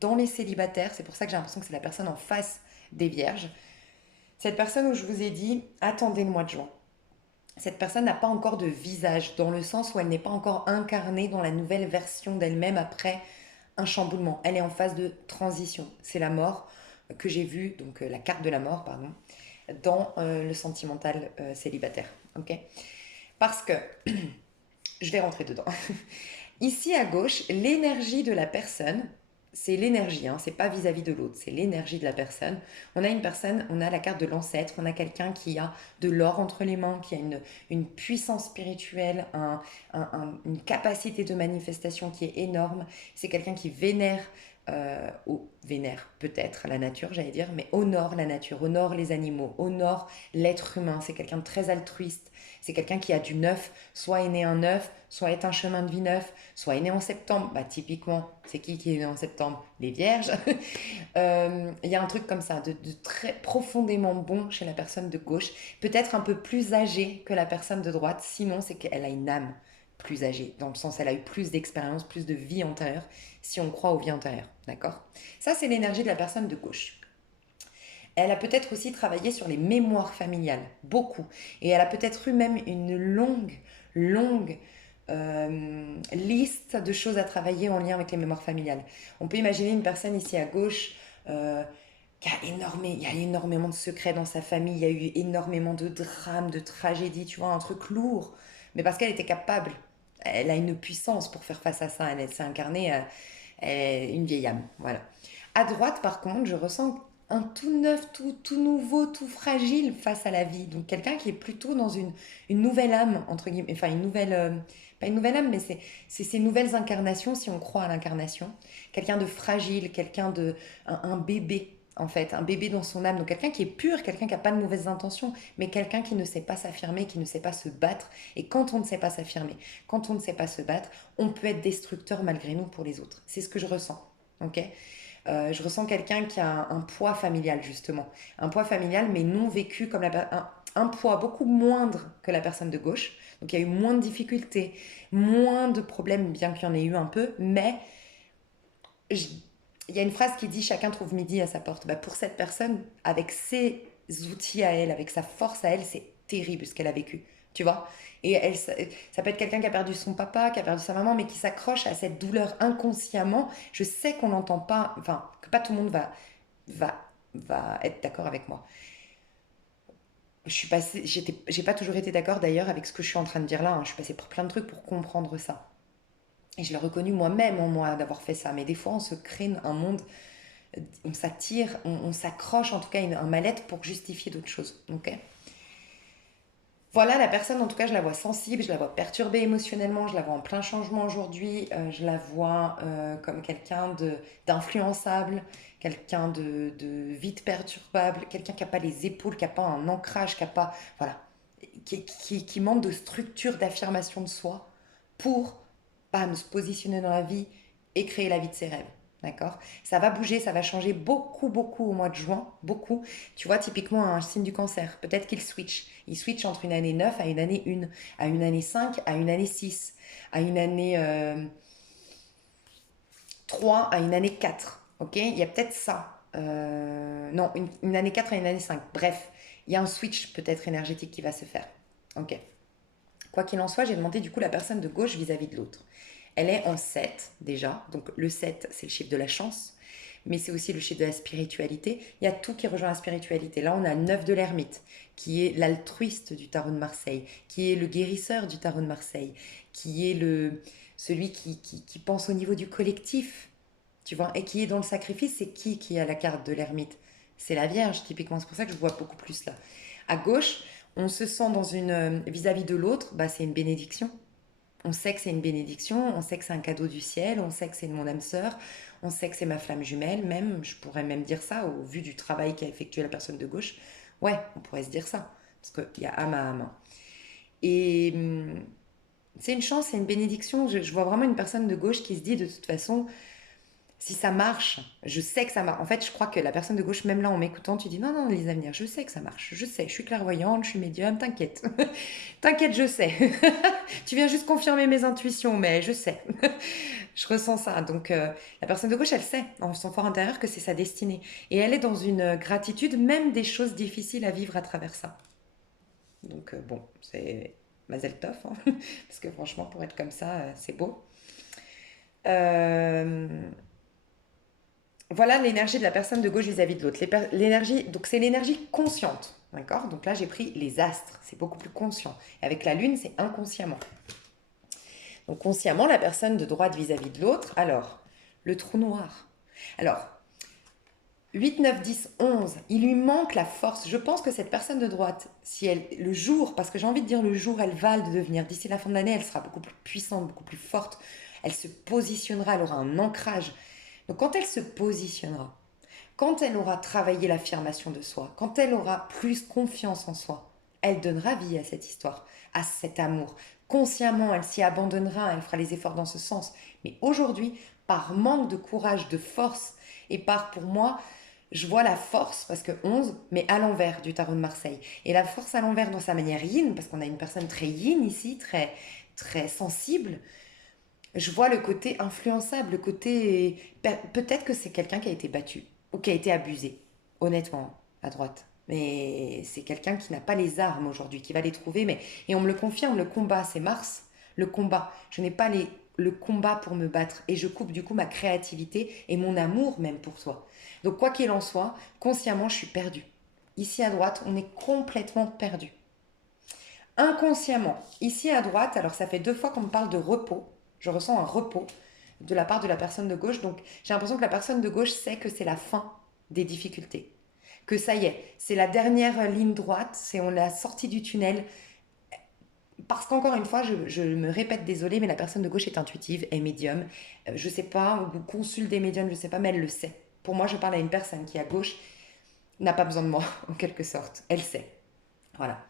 dans les célibataires, c'est pour ça que j'ai l'impression que c'est la personne en face des vierges. Cette personne où je vous ai dit, attendez le mois de juin. Cette personne n'a pas encore de visage, dans le sens où elle n'est pas encore incarnée dans la nouvelle version d'elle-même après un chamboulement. Elle est en phase de transition. C'est la mort que j'ai vue, donc la carte de la mort, pardon, dans le sentimental célibataire. Ok. Parce que, je vais rentrer dedans. Ici à gauche, l'énergie de la personne, c'est l'énergie, hein, c'est pas vis-à-vis de l'autre, c'est l'énergie de la personne. On a une personne, on a la carte de l'ancêtre, on a quelqu'un qui a de l'or entre les mains, qui a une puissance spirituelle, une capacité de manifestation qui est énorme. C'est quelqu'un qui vénère, ou vénère peut-être la nature, j'allais dire, mais honore la nature, honore les animaux, honore l'être humain. C'est quelqu'un de très altruiste, c'est quelqu'un qui a du neuf, soit est né un neuf, soit est un chemin de vie neuf, soit est né en septembre. Bah, typiquement, c'est qui est né en septembre? Les vierges. Il y a un truc comme ça, de très profondément bon chez la personne de gauche. Peut-être un peu plus âgée que la personne de droite, sinon c'est qu'elle a une âme plus âgée, dans le sens elle a eu plus d'expérience, plus de vie antérieure, si on croit aux vies antérieures, d'accord? Ça, c'est l'énergie de la personne de gauche. Elle a peut-être aussi travaillé sur les mémoires familiales, beaucoup. Et elle a peut-être eu même une longue liste de choses à travailler en lien avec les mémoires familiales. On peut imaginer une personne ici à gauche il y a énormément de secrets dans sa famille, il y a eu énormément de drames, de tragédies, tu vois, un truc lourd. Mais parce qu'elle était capable, elle a une puissance pour faire face à ça, elle s'est incarnée, une vieille âme, voilà. À droite, par contre, je ressens un tout neuf, tout nouveau, tout fragile face à la vie. Donc quelqu'un qui est plutôt dans une nouvelle âme, entre guillemets, enfin une nouvelle, pas une nouvelle âme, mais c'est ces nouvelles incarnations, si on croit à l'incarnation. Quelqu'un de fragile, quelqu'un de, un bébé, en fait, un bébé dans son âme. Donc quelqu'un qui est pur, quelqu'un qui n'a pas de mauvaises intentions, mais quelqu'un qui ne sait pas s'affirmer, qui ne sait pas se battre. Et quand on ne sait pas s'affirmer, quand on ne sait pas se battre, on peut être destructeur malgré nous pour les autres. C'est ce que je ressens. Ok. Je ressens quelqu'un qui a un poids familial, justement. Un poids familial, mais non vécu comme un poids beaucoup moindre que la personne de gauche. Donc il y a eu moins de difficultés, moins de problèmes, bien qu'il y en ait eu un peu, mais je- il y a une phrase qui dit chacun trouve midi à sa porte. Bah, pour cette personne, avec ses outils à elle, avec sa force à elle, c'est terrible ce qu'elle a vécu. Tu vois. Et elle, ça peut être quelqu'un qui a perdu son papa, qui a perdu sa maman, mais qui s'accroche à cette douleur inconsciemment. Je sais qu'on n'entend pas, enfin, que pas tout le monde va, va être d'accord avec moi. J'ai pas toujours été d'accord d'ailleurs avec ce que je suis en train de dire là, hein. Je suis passée par plein de trucs pour comprendre ça. Et je l'ai reconnu moi-même en moi d'avoir fait ça. Mais des fois, on se crée un monde, on s'attire, on s'accroche en tout cas à un mal-être pour justifier d'autres choses. Ok. Voilà, la personne, en tout cas, je la vois sensible, je la vois perturbée émotionnellement, je la vois en plein changement aujourd'hui, je la vois comme quelqu'un d'influençable, quelqu'un de vite perturbable, quelqu'un qui n'a pas les épaules, qui n'a pas un ancrage, qui n'a pas, voilà, qui manque de structure d'affirmation de soi pour, bam, se positionner dans la vie et créer la vie de ses rêves. D'accord. Ça va bouger, ça va changer beaucoup au mois de juin, beaucoup. Tu vois, typiquement un signe du cancer, peut-être qu'il switch. Il switch entre une année 9 à une année 1, à une année 5 à une année 6, à une année 3 à une année 4. Ok. Il y a peut-être ça. Non, une année 4 à une année 5. Bref, il y a un switch peut-être énergétique qui va se faire. Ok. Quoi qu'il en soit, j'ai demandé du coup la personne de gauche vis-à-vis de l'autre. Elle est en 7 déjà, donc le 7 c'est le chiffre de la chance, mais c'est aussi le chiffre de la spiritualité. Il y a tout qui rejoint la spiritualité. Là, on a le 9 de l'ermite, qui est l'altruiste du tarot de Marseille, qui est le guérisseur du tarot de Marseille, qui est celui qui pense au niveau du collectif, tu vois, et qui est dans le sacrifice. C'est qui a la carte de l'ermite? C'est la Vierge, typiquement. C'est pour ça que je vois beaucoup plus là. À gauche, on se sent dans une vis-à-vis de l'autre, bah, c'est une bénédiction. On sait que c'est une bénédiction, on sait que c'est un cadeau du ciel, on sait que c'est mon âme sœur, on sait que c'est ma flamme jumelle, même, je pourrais même dire ça, au vu du travail qu'a effectué la personne de gauche. Ouais, on pourrait se dire ça, parce qu'il y a âme à âme. Et c'est une chance, c'est une bénédiction. Je vois vraiment une personne de gauche qui se dit de toute façon, Si ça marche, je sais que ça marche. En fait, je crois que la personne de gauche, même là en m'écoutant, tu dis non, non, les avenirs, je sais que ça marche. Je sais, je suis clairvoyante, je suis médium, t'inquiète. T'inquiète, je sais. Tu viens juste confirmer mes intuitions, mais je sais. Je ressens ça. Donc, la personne de gauche, elle sait en son fort intérieur que c'est sa destinée. Et elle est dans une gratitude, même des choses difficiles à vivre à travers ça. Donc, bon, c'est Mazel Tov, hein. Parce que franchement, pour être comme ça, c'est beau. Euh, Voilà l'énergie de la personne de gauche vis-à-vis de l'autre. L'énergie, donc c'est l'énergie consciente, d'accord? Donc là, j'ai pris les astres, c'est beaucoup plus conscient. Avec la lune, c'est inconsciemment. Donc consciemment, la personne de droite vis-à-vis de l'autre, alors, le trou noir. Alors, 8, 9, 10, 11, il lui manque la force. Je pense que cette personne de droite, si elle, le jour, parce que j'ai envie de dire le jour, elle va le devenir, d'ici la fin de l'année, elle sera beaucoup plus puissante, beaucoup plus forte, elle se positionnera, elle aura un ancrage. Donc quand elle se positionnera, quand elle aura travaillé l'affirmation de soi, quand elle aura plus confiance en soi, elle donnera vie à cette histoire, à cet amour. Consciemment, elle s'y abandonnera, elle fera les efforts dans ce sens. Mais aujourd'hui, par manque de courage, de force, et par, pour moi, je vois la force, parce que 11, mais à l'envers du tarot de Marseille. Et la force à l'envers dans sa manière yin, parce qu'on a une personne très yin ici, très, très sensible. Je vois le côté influençable, le côté... Peut-être que c'est quelqu'un qui a été battu ou qui a été abusé, honnêtement, à droite. Mais c'est quelqu'un qui n'a pas les armes aujourd'hui, qui va les trouver. Mais... Et on me le confirme, le combat, c'est Mars, le combat. Je n'ai pas le combat pour me battre. Et je coupe du coup ma créativité et mon amour même pour soi. Donc quoi qu'il en soit, consciemment, je suis perdue. Ici à droite, on est complètement perdu. Inconsciemment, ici à droite, alors ça fait 2 fois qu'on me parle de repos. Je ressens un repos de la part de la personne de gauche. Donc j'ai l'impression que la personne de gauche sait que c'est la fin des difficultés. Que ça y est, c'est la dernière ligne droite, c'est on l'a sortie du tunnel. Parce qu'encore une fois, je me répète, désolée, mais la personne de gauche est intuitive, est médium. Je sais pas, ou consulte des médiums, je sais pas, mais elle le sait. Pour moi, je parle à une personne qui à gauche n'a pas besoin de moi, en quelque sorte. Elle sait. Voilà.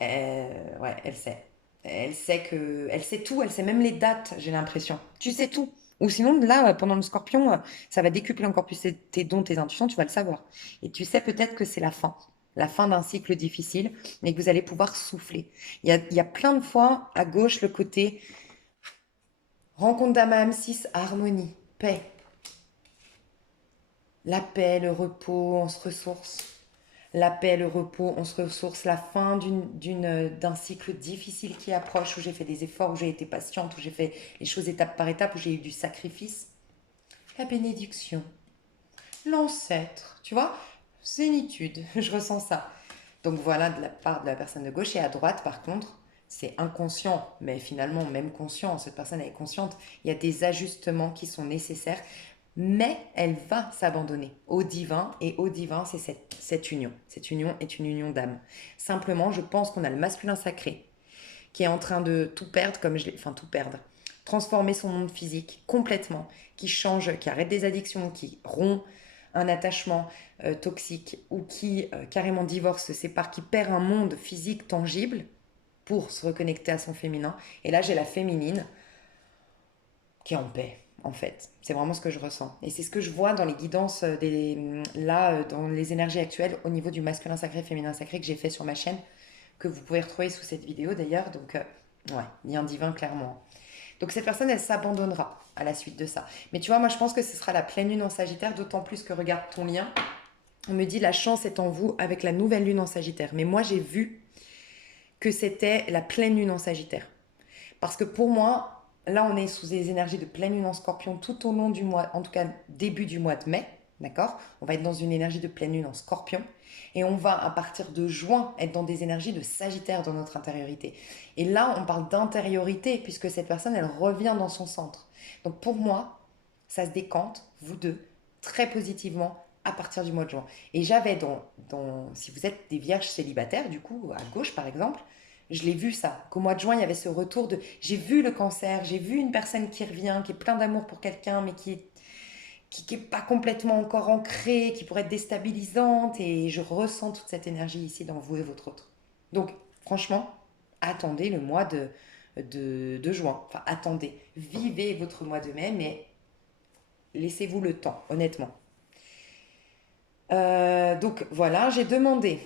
Ouais, elle sait. Elle sait tout, elle sait même les dates, j'ai l'impression. Tu sais tout. Ou sinon, là, pendant le scorpion, ça va décupler encore plus tes dons, tes intuitions, tu vas le savoir. Et tu sais peut-être que c'est la fin d'un cycle difficile, et que vous allez pouvoir souffler. Il y a plein de fois, à gauche, le côté rencontre d'âme à âme 6, harmonie, paix. La paix, le repos, on se ressource. La paix, le repos, on se ressource, la fin d'un cycle difficile qui approche, où j'ai fait des efforts, où j'ai été patiente, où j'ai fait les choses étape par étape, où j'ai eu du sacrifice. La bénédiction, l'ancêtre, tu vois, zénitude, je ressens ça. Donc voilà de la part de la personne de gauche. Et à droite, par contre, c'est inconscient, mais finalement même conscient, cette personne est consciente, il y a des ajustements qui sont nécessaires, mais elle va s'abandonner au divin, et au divin, c'est cette union. Cette union est une union d'âme. Simplement, je pense qu'on a le masculin sacré qui est en train de tout perdre, enfin tout perdre, transformer son monde physique complètement, qui change, qui arrête des addictions, qui rompt un attachement toxique, ou qui carrément divorce, se sépare, qui perd un monde physique tangible pour se reconnecter à son féminin. Et là, j'ai la féminine qui est en paix, en fait. C'est vraiment ce que je ressens. Et c'est ce que je vois dans les guidances, dans les énergies actuelles, au niveau du masculin sacré, féminin sacré, que j'ai fait sur ma chaîne, que vous pouvez retrouver sous cette vidéo d'ailleurs. Donc, ouais, lien divin, clairement. Donc, cette personne, elle s'abandonnera à la suite de ça. Mais tu vois, moi, je pense que ce sera la pleine lune en Sagittaire, d'autant plus que, regarde ton lien. On me dit, la chance est en vous avec la nouvelle lune en Sagittaire. Mais moi, j'ai vu que c'était la pleine lune en Sagittaire. Parce que pour moi, là, on est sous des énergies de pleine lune en Scorpion tout au long du mois, en tout cas début du mois de mai, d'accord? On va être dans une énergie de pleine lune en Scorpion. Et on va, à partir de juin, être dans des énergies de Sagittaire dans notre intériorité. Et là, on parle d'intériorité, puisque cette personne, elle revient dans son centre. Donc pour moi, ça se décante, vous deux, très positivement à partir du mois de juin. Et j'avais si vous êtes des vierges célibataires, du coup, à gauche par exemple, je l'ai vu ça, qu'au mois de juin, il y avait ce retour de... J'ai vu le cancer, j'ai vu une personne qui revient, qui est plein d'amour pour quelqu'un, mais qui est pas complètement encore ancrée, qui pourrait être déstabilisante, et je ressens toute cette énergie ici dans vous et votre autre. Donc, franchement, attendez le mois de juin. Enfin, attendez, vivez votre mois de mai, mais laissez-vous le temps, honnêtement. Donc voilà, j'ai demandé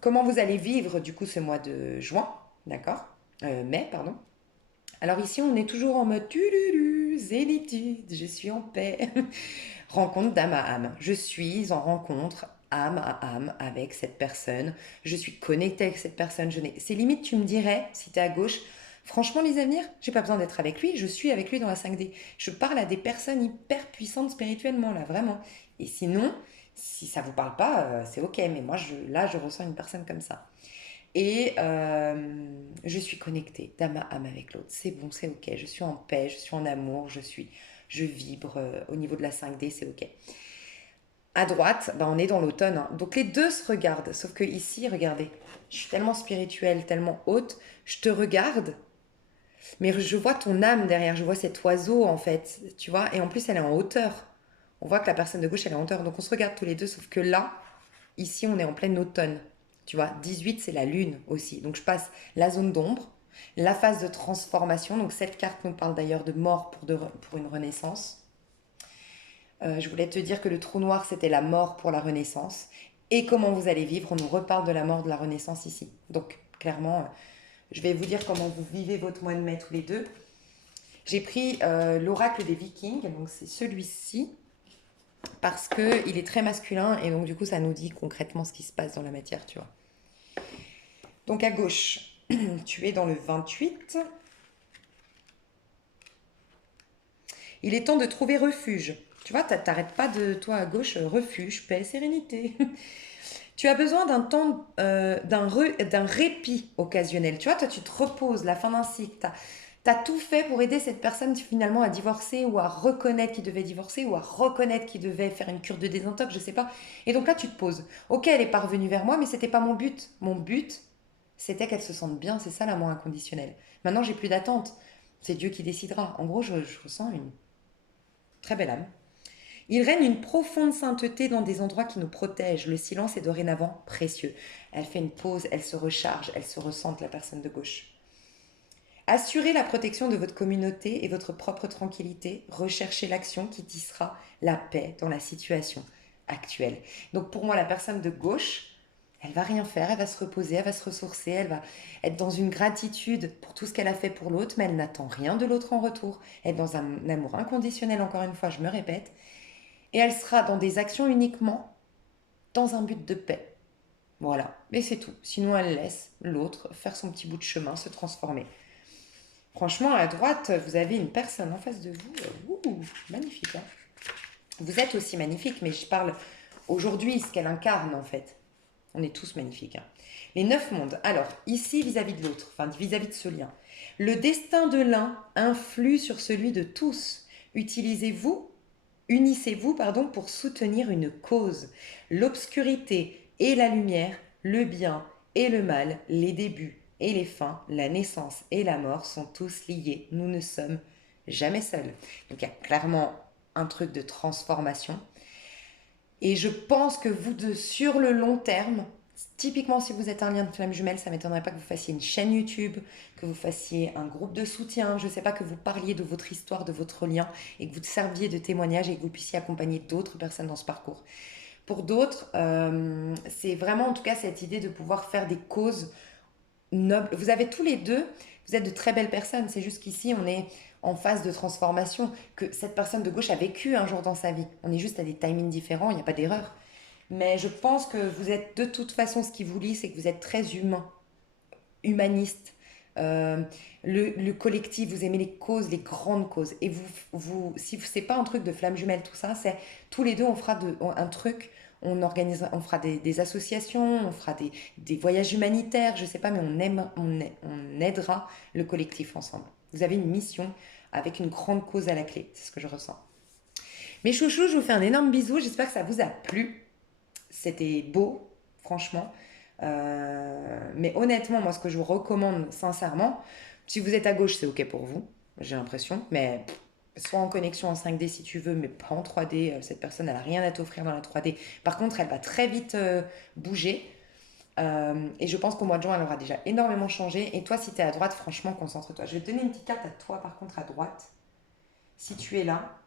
comment vous allez vivre du coup ce mois de juin, d'accord? Mai, pardon. Alors ici, on est toujours en mode tululu, zénitude, je suis en paix. Rencontre d'âme à âme. Je suis en rencontre âme à âme avec cette personne. Je suis connectée avec cette personne. C'est limite, tu me dirais, si tu es à gauche, franchement, les avenirs, j'ai pas besoin d'être avec lui. Je suis avec lui dans la 5D. Je parle à des personnes hyper puissantes spirituellement, là, vraiment. Et sinon, si ça vous parle pas, c'est ok. Mais moi, là, je ressens une personne comme ça. Et je suis connectée d'âme à âme avec l'autre. C'est bon, c'est ok. Je suis en paix, je suis en amour, je vibre au niveau de la 5D, c'est ok. À droite, ben on est dans l'automne, hein. Donc les deux se regardent. Sauf que ici, regardez, je suis tellement spirituelle, tellement haute, je te regarde, mais je vois ton âme derrière, je vois cet oiseau en fait, tu vois. Et en plus, elle est en hauteur. On voit que la personne de gauche, elle est en hauteur. Donc on se regarde tous les deux, sauf que là, ici, on est en plein automne. Tu vois, 18, c'est la lune aussi. Donc je passe la zone d'ombre, la phase de transformation. Donc cette carte nous parle d'ailleurs de mort pour une renaissance. Je voulais te dire que le trou noir, c'était la mort pour la renaissance. Et comment vous allez vivre, on nous reparle de la mort, de la renaissance ici. Donc clairement, je vais vous dire comment vous vivez votre mois de mai tous les deux. J'ai pris l'oracle des Vikings, donc c'est celui-ci, parce qu'il est très masculin et donc du coup ça nous dit concrètement ce qui se passe dans la matière, tu vois. Donc à gauche, tu es dans le 28. Il est temps de trouver refuge. Tu vois, t'arrêtes pas de toi à gauche, refuge, paix, sérénité. Tu as besoin d'un temps, d'un répit occasionnel. Tu vois, toi tu te reposes, la fin d'un cycle. T'as tout fait pour aider cette personne finalement à divorcer ou à reconnaître qu'il devait divorcer ou à reconnaître qu'il devait faire une cure de désintox, je sais pas. Et donc là tu te poses. Ok, elle est parvenue vers moi, mais c'était pas mon but. Mon but, c'était qu'elle se sente bien, c'est ça l'amour inconditionnel. Maintenant j'ai plus d'attente. C'est Dieu qui décidera. En gros, je ressens une très belle âme. Il règne une profonde sainteté dans des endroits qui nous protègent. Le silence est dorénavant précieux. Elle fait une pause, elle se recharge, elle se ressente, la personne de gauche. Assurez la protection de votre communauté et votre propre tranquillité. Recherchez l'action qui tissera la paix dans la situation actuelle. Donc pour moi, la personne de gauche, elle va rien faire, elle va se reposer, elle va se ressourcer, elle va être dans une gratitude pour tout ce qu'elle a fait pour l'autre, mais elle n'attend rien de l'autre en retour. Elle est dans un amour inconditionnel, encore une fois, je me répète. Et elle sera dans des actions uniquement dans un but de paix. Voilà, mais c'est tout. Sinon, elle laisse l'autre faire son petit bout de chemin, se transformer. Franchement, à droite, vous avez une personne en face de vous. Magnifique. Hein, vous êtes aussi magnifique, mais je parle aujourd'hui, ce qu'elle incarne en fait. On est tous magnifiques. Hein. Les 9 mondes. Alors, ici, vis-à-vis de l'autre, enfin, vis-à-vis de ce lien. Le destin de l'un influe sur celui de tous. Unissez-vous, pardon, pour soutenir une cause. L'obscurité et la lumière, le bien et le mal, les débuts et les fins, la naissance et la mort sont tous liés. Nous ne sommes jamais seuls. Donc il y a clairement un truc de transformation. Et je pense que sur le long terme, typiquement si vous êtes un lien de flamme jumelle, ça ne m'étonnerait pas que vous fassiez une chaîne YouTube, que vous fassiez un groupe de soutien, je ne sais pas, que vous parliez de votre histoire, de votre lien, et que vous serviez de témoignage et que vous puissiez accompagner d'autres personnes dans ce parcours. Pour d'autres, c'est vraiment en tout cas cette idée de pouvoir faire des causes nobles. Vous avez tous les deux, vous êtes de très belles personnes, c'est juste qu'ici on est en phase de transformation, que cette personne de gauche a vécu un jour dans sa vie. On est juste à des timings différents, il n'y a pas d'erreur. Mais je pense que vous êtes de toute façon, ce qui vous lie, c'est que vous êtes très humain, humaniste. Euh, le collectif, vous aimez les causes, les grandes causes. Et si c'est pas un truc de flamme jumelle, tout ça, c'est tous les deux, on fera un truc. On fera des associations, on fera des voyages humanitaires, je sais pas, mais on aidera le collectif ensemble. Vous avez une mission avec une grande cause à la clé, c'est ce que je ressens. Mes chouchous, je vous fais un énorme bisou, j'espère que ça vous a plu. C'était beau, franchement. Mais honnêtement, moi, ce que je vous recommande sincèrement, si vous êtes à gauche, c'est OK pour vous, j'ai l'impression. Mais soit en connexion en 5D si tu veux, mais pas en 3D. Cette personne, elle n'a rien à t'offrir dans la 3D. Par contre, elle va très vite bouger. Et je pense qu'au mois de juin, elle aura déjà énormément changé. Et toi, si tu es à droite, franchement, concentre-toi. Je vais te donner une petite carte à toi, par contre, à droite. Si tu es là,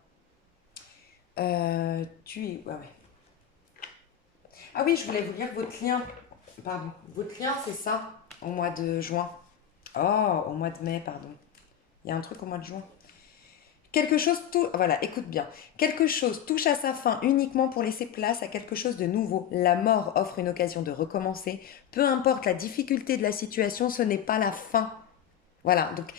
Tu es... Ouais, ouais. Ah oui, je voulais vous lire votre lien. Pardon. Votre lien, c'est ça, au mois de juin. Oh, au mois de mai, pardon. Il y a un truc au mois de juin. Quelque chose tout, voilà, écoute bien. Quelque chose touche à sa fin uniquement pour laisser place à quelque chose de nouveau. La mort offre une occasion de recommencer. Peu importe la difficulté de la situation, ce n'est pas la fin. Voilà, donc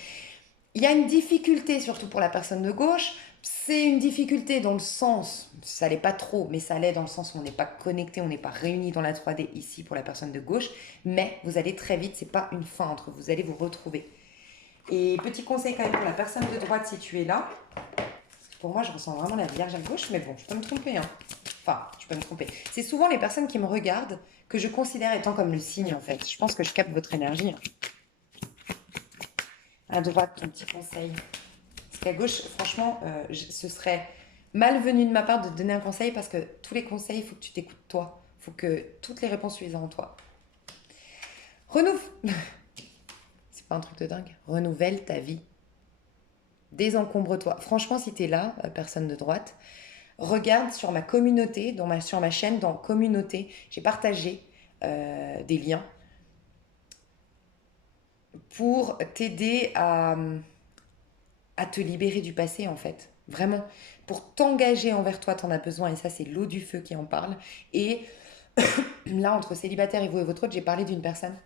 il y a une difficulté surtout pour la personne de gauche. C'est une difficulté dans le sens, ça l'est pas trop, mais ça l'est dans le sens où on n'est pas connecté, on n'est pas réunis dans la 3D ici pour la personne de gauche. Mais vous allez très vite, c'est pas une fin entre vous, vous allez vous retrouver. Et petit conseil quand même pour la personne de droite si tu es là. Pour moi, je ressens vraiment la Vierge à gauche, mais bon, je peux me tromper. Hein. Enfin, je peux me tromper. C'est souvent les personnes qui me regardent que je considère étant comme le signe, en fait. Je pense que je capte votre énergie. À droite, ton petit conseil. Parce qu'à gauche, franchement, ce serait malvenu de ma part de te donner un conseil parce que tous les conseils, il faut que tu t'écoutes toi. Il faut que toutes les réponses soient en toi. Renouvelle. C'est pas un truc de dingue. Renouvelle ta vie. Désencombre-toi. Franchement, si tu es là, personne de droite, regarde sur ma communauté, sur ma chaîne, dans communauté, j'ai partagé des liens pour t'aider à te libérer du passé en fait. Vraiment. Pour t'engager envers toi, t'en as besoin et ça c'est l'eau du feu qui en parle. Et là, entre célibataire et vous et votre autre, j'ai parlé d'une personne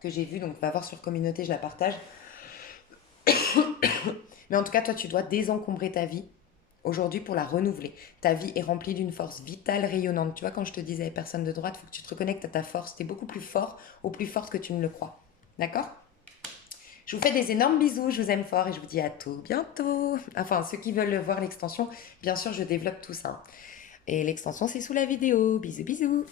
que j'ai vue, donc va voir sur communauté, je la partage. Mais en tout cas, toi, tu dois désencombrer ta vie aujourd'hui pour la renouveler. Ta vie est remplie d'une force vitale, rayonnante. Tu vois, quand je te disais personne de droite, il faut que tu te reconnectes à ta force. Tu es beaucoup plus fort, au plus forte que tu ne le crois. D'accord? Je vous fais des énormes bisous, je vous aime fort et je vous dis à tout bientôt. Enfin, ceux qui veulent voir l'extension, bien sûr, je développe tout ça. Et l'extension, c'est sous la vidéo. Bisous, bisous.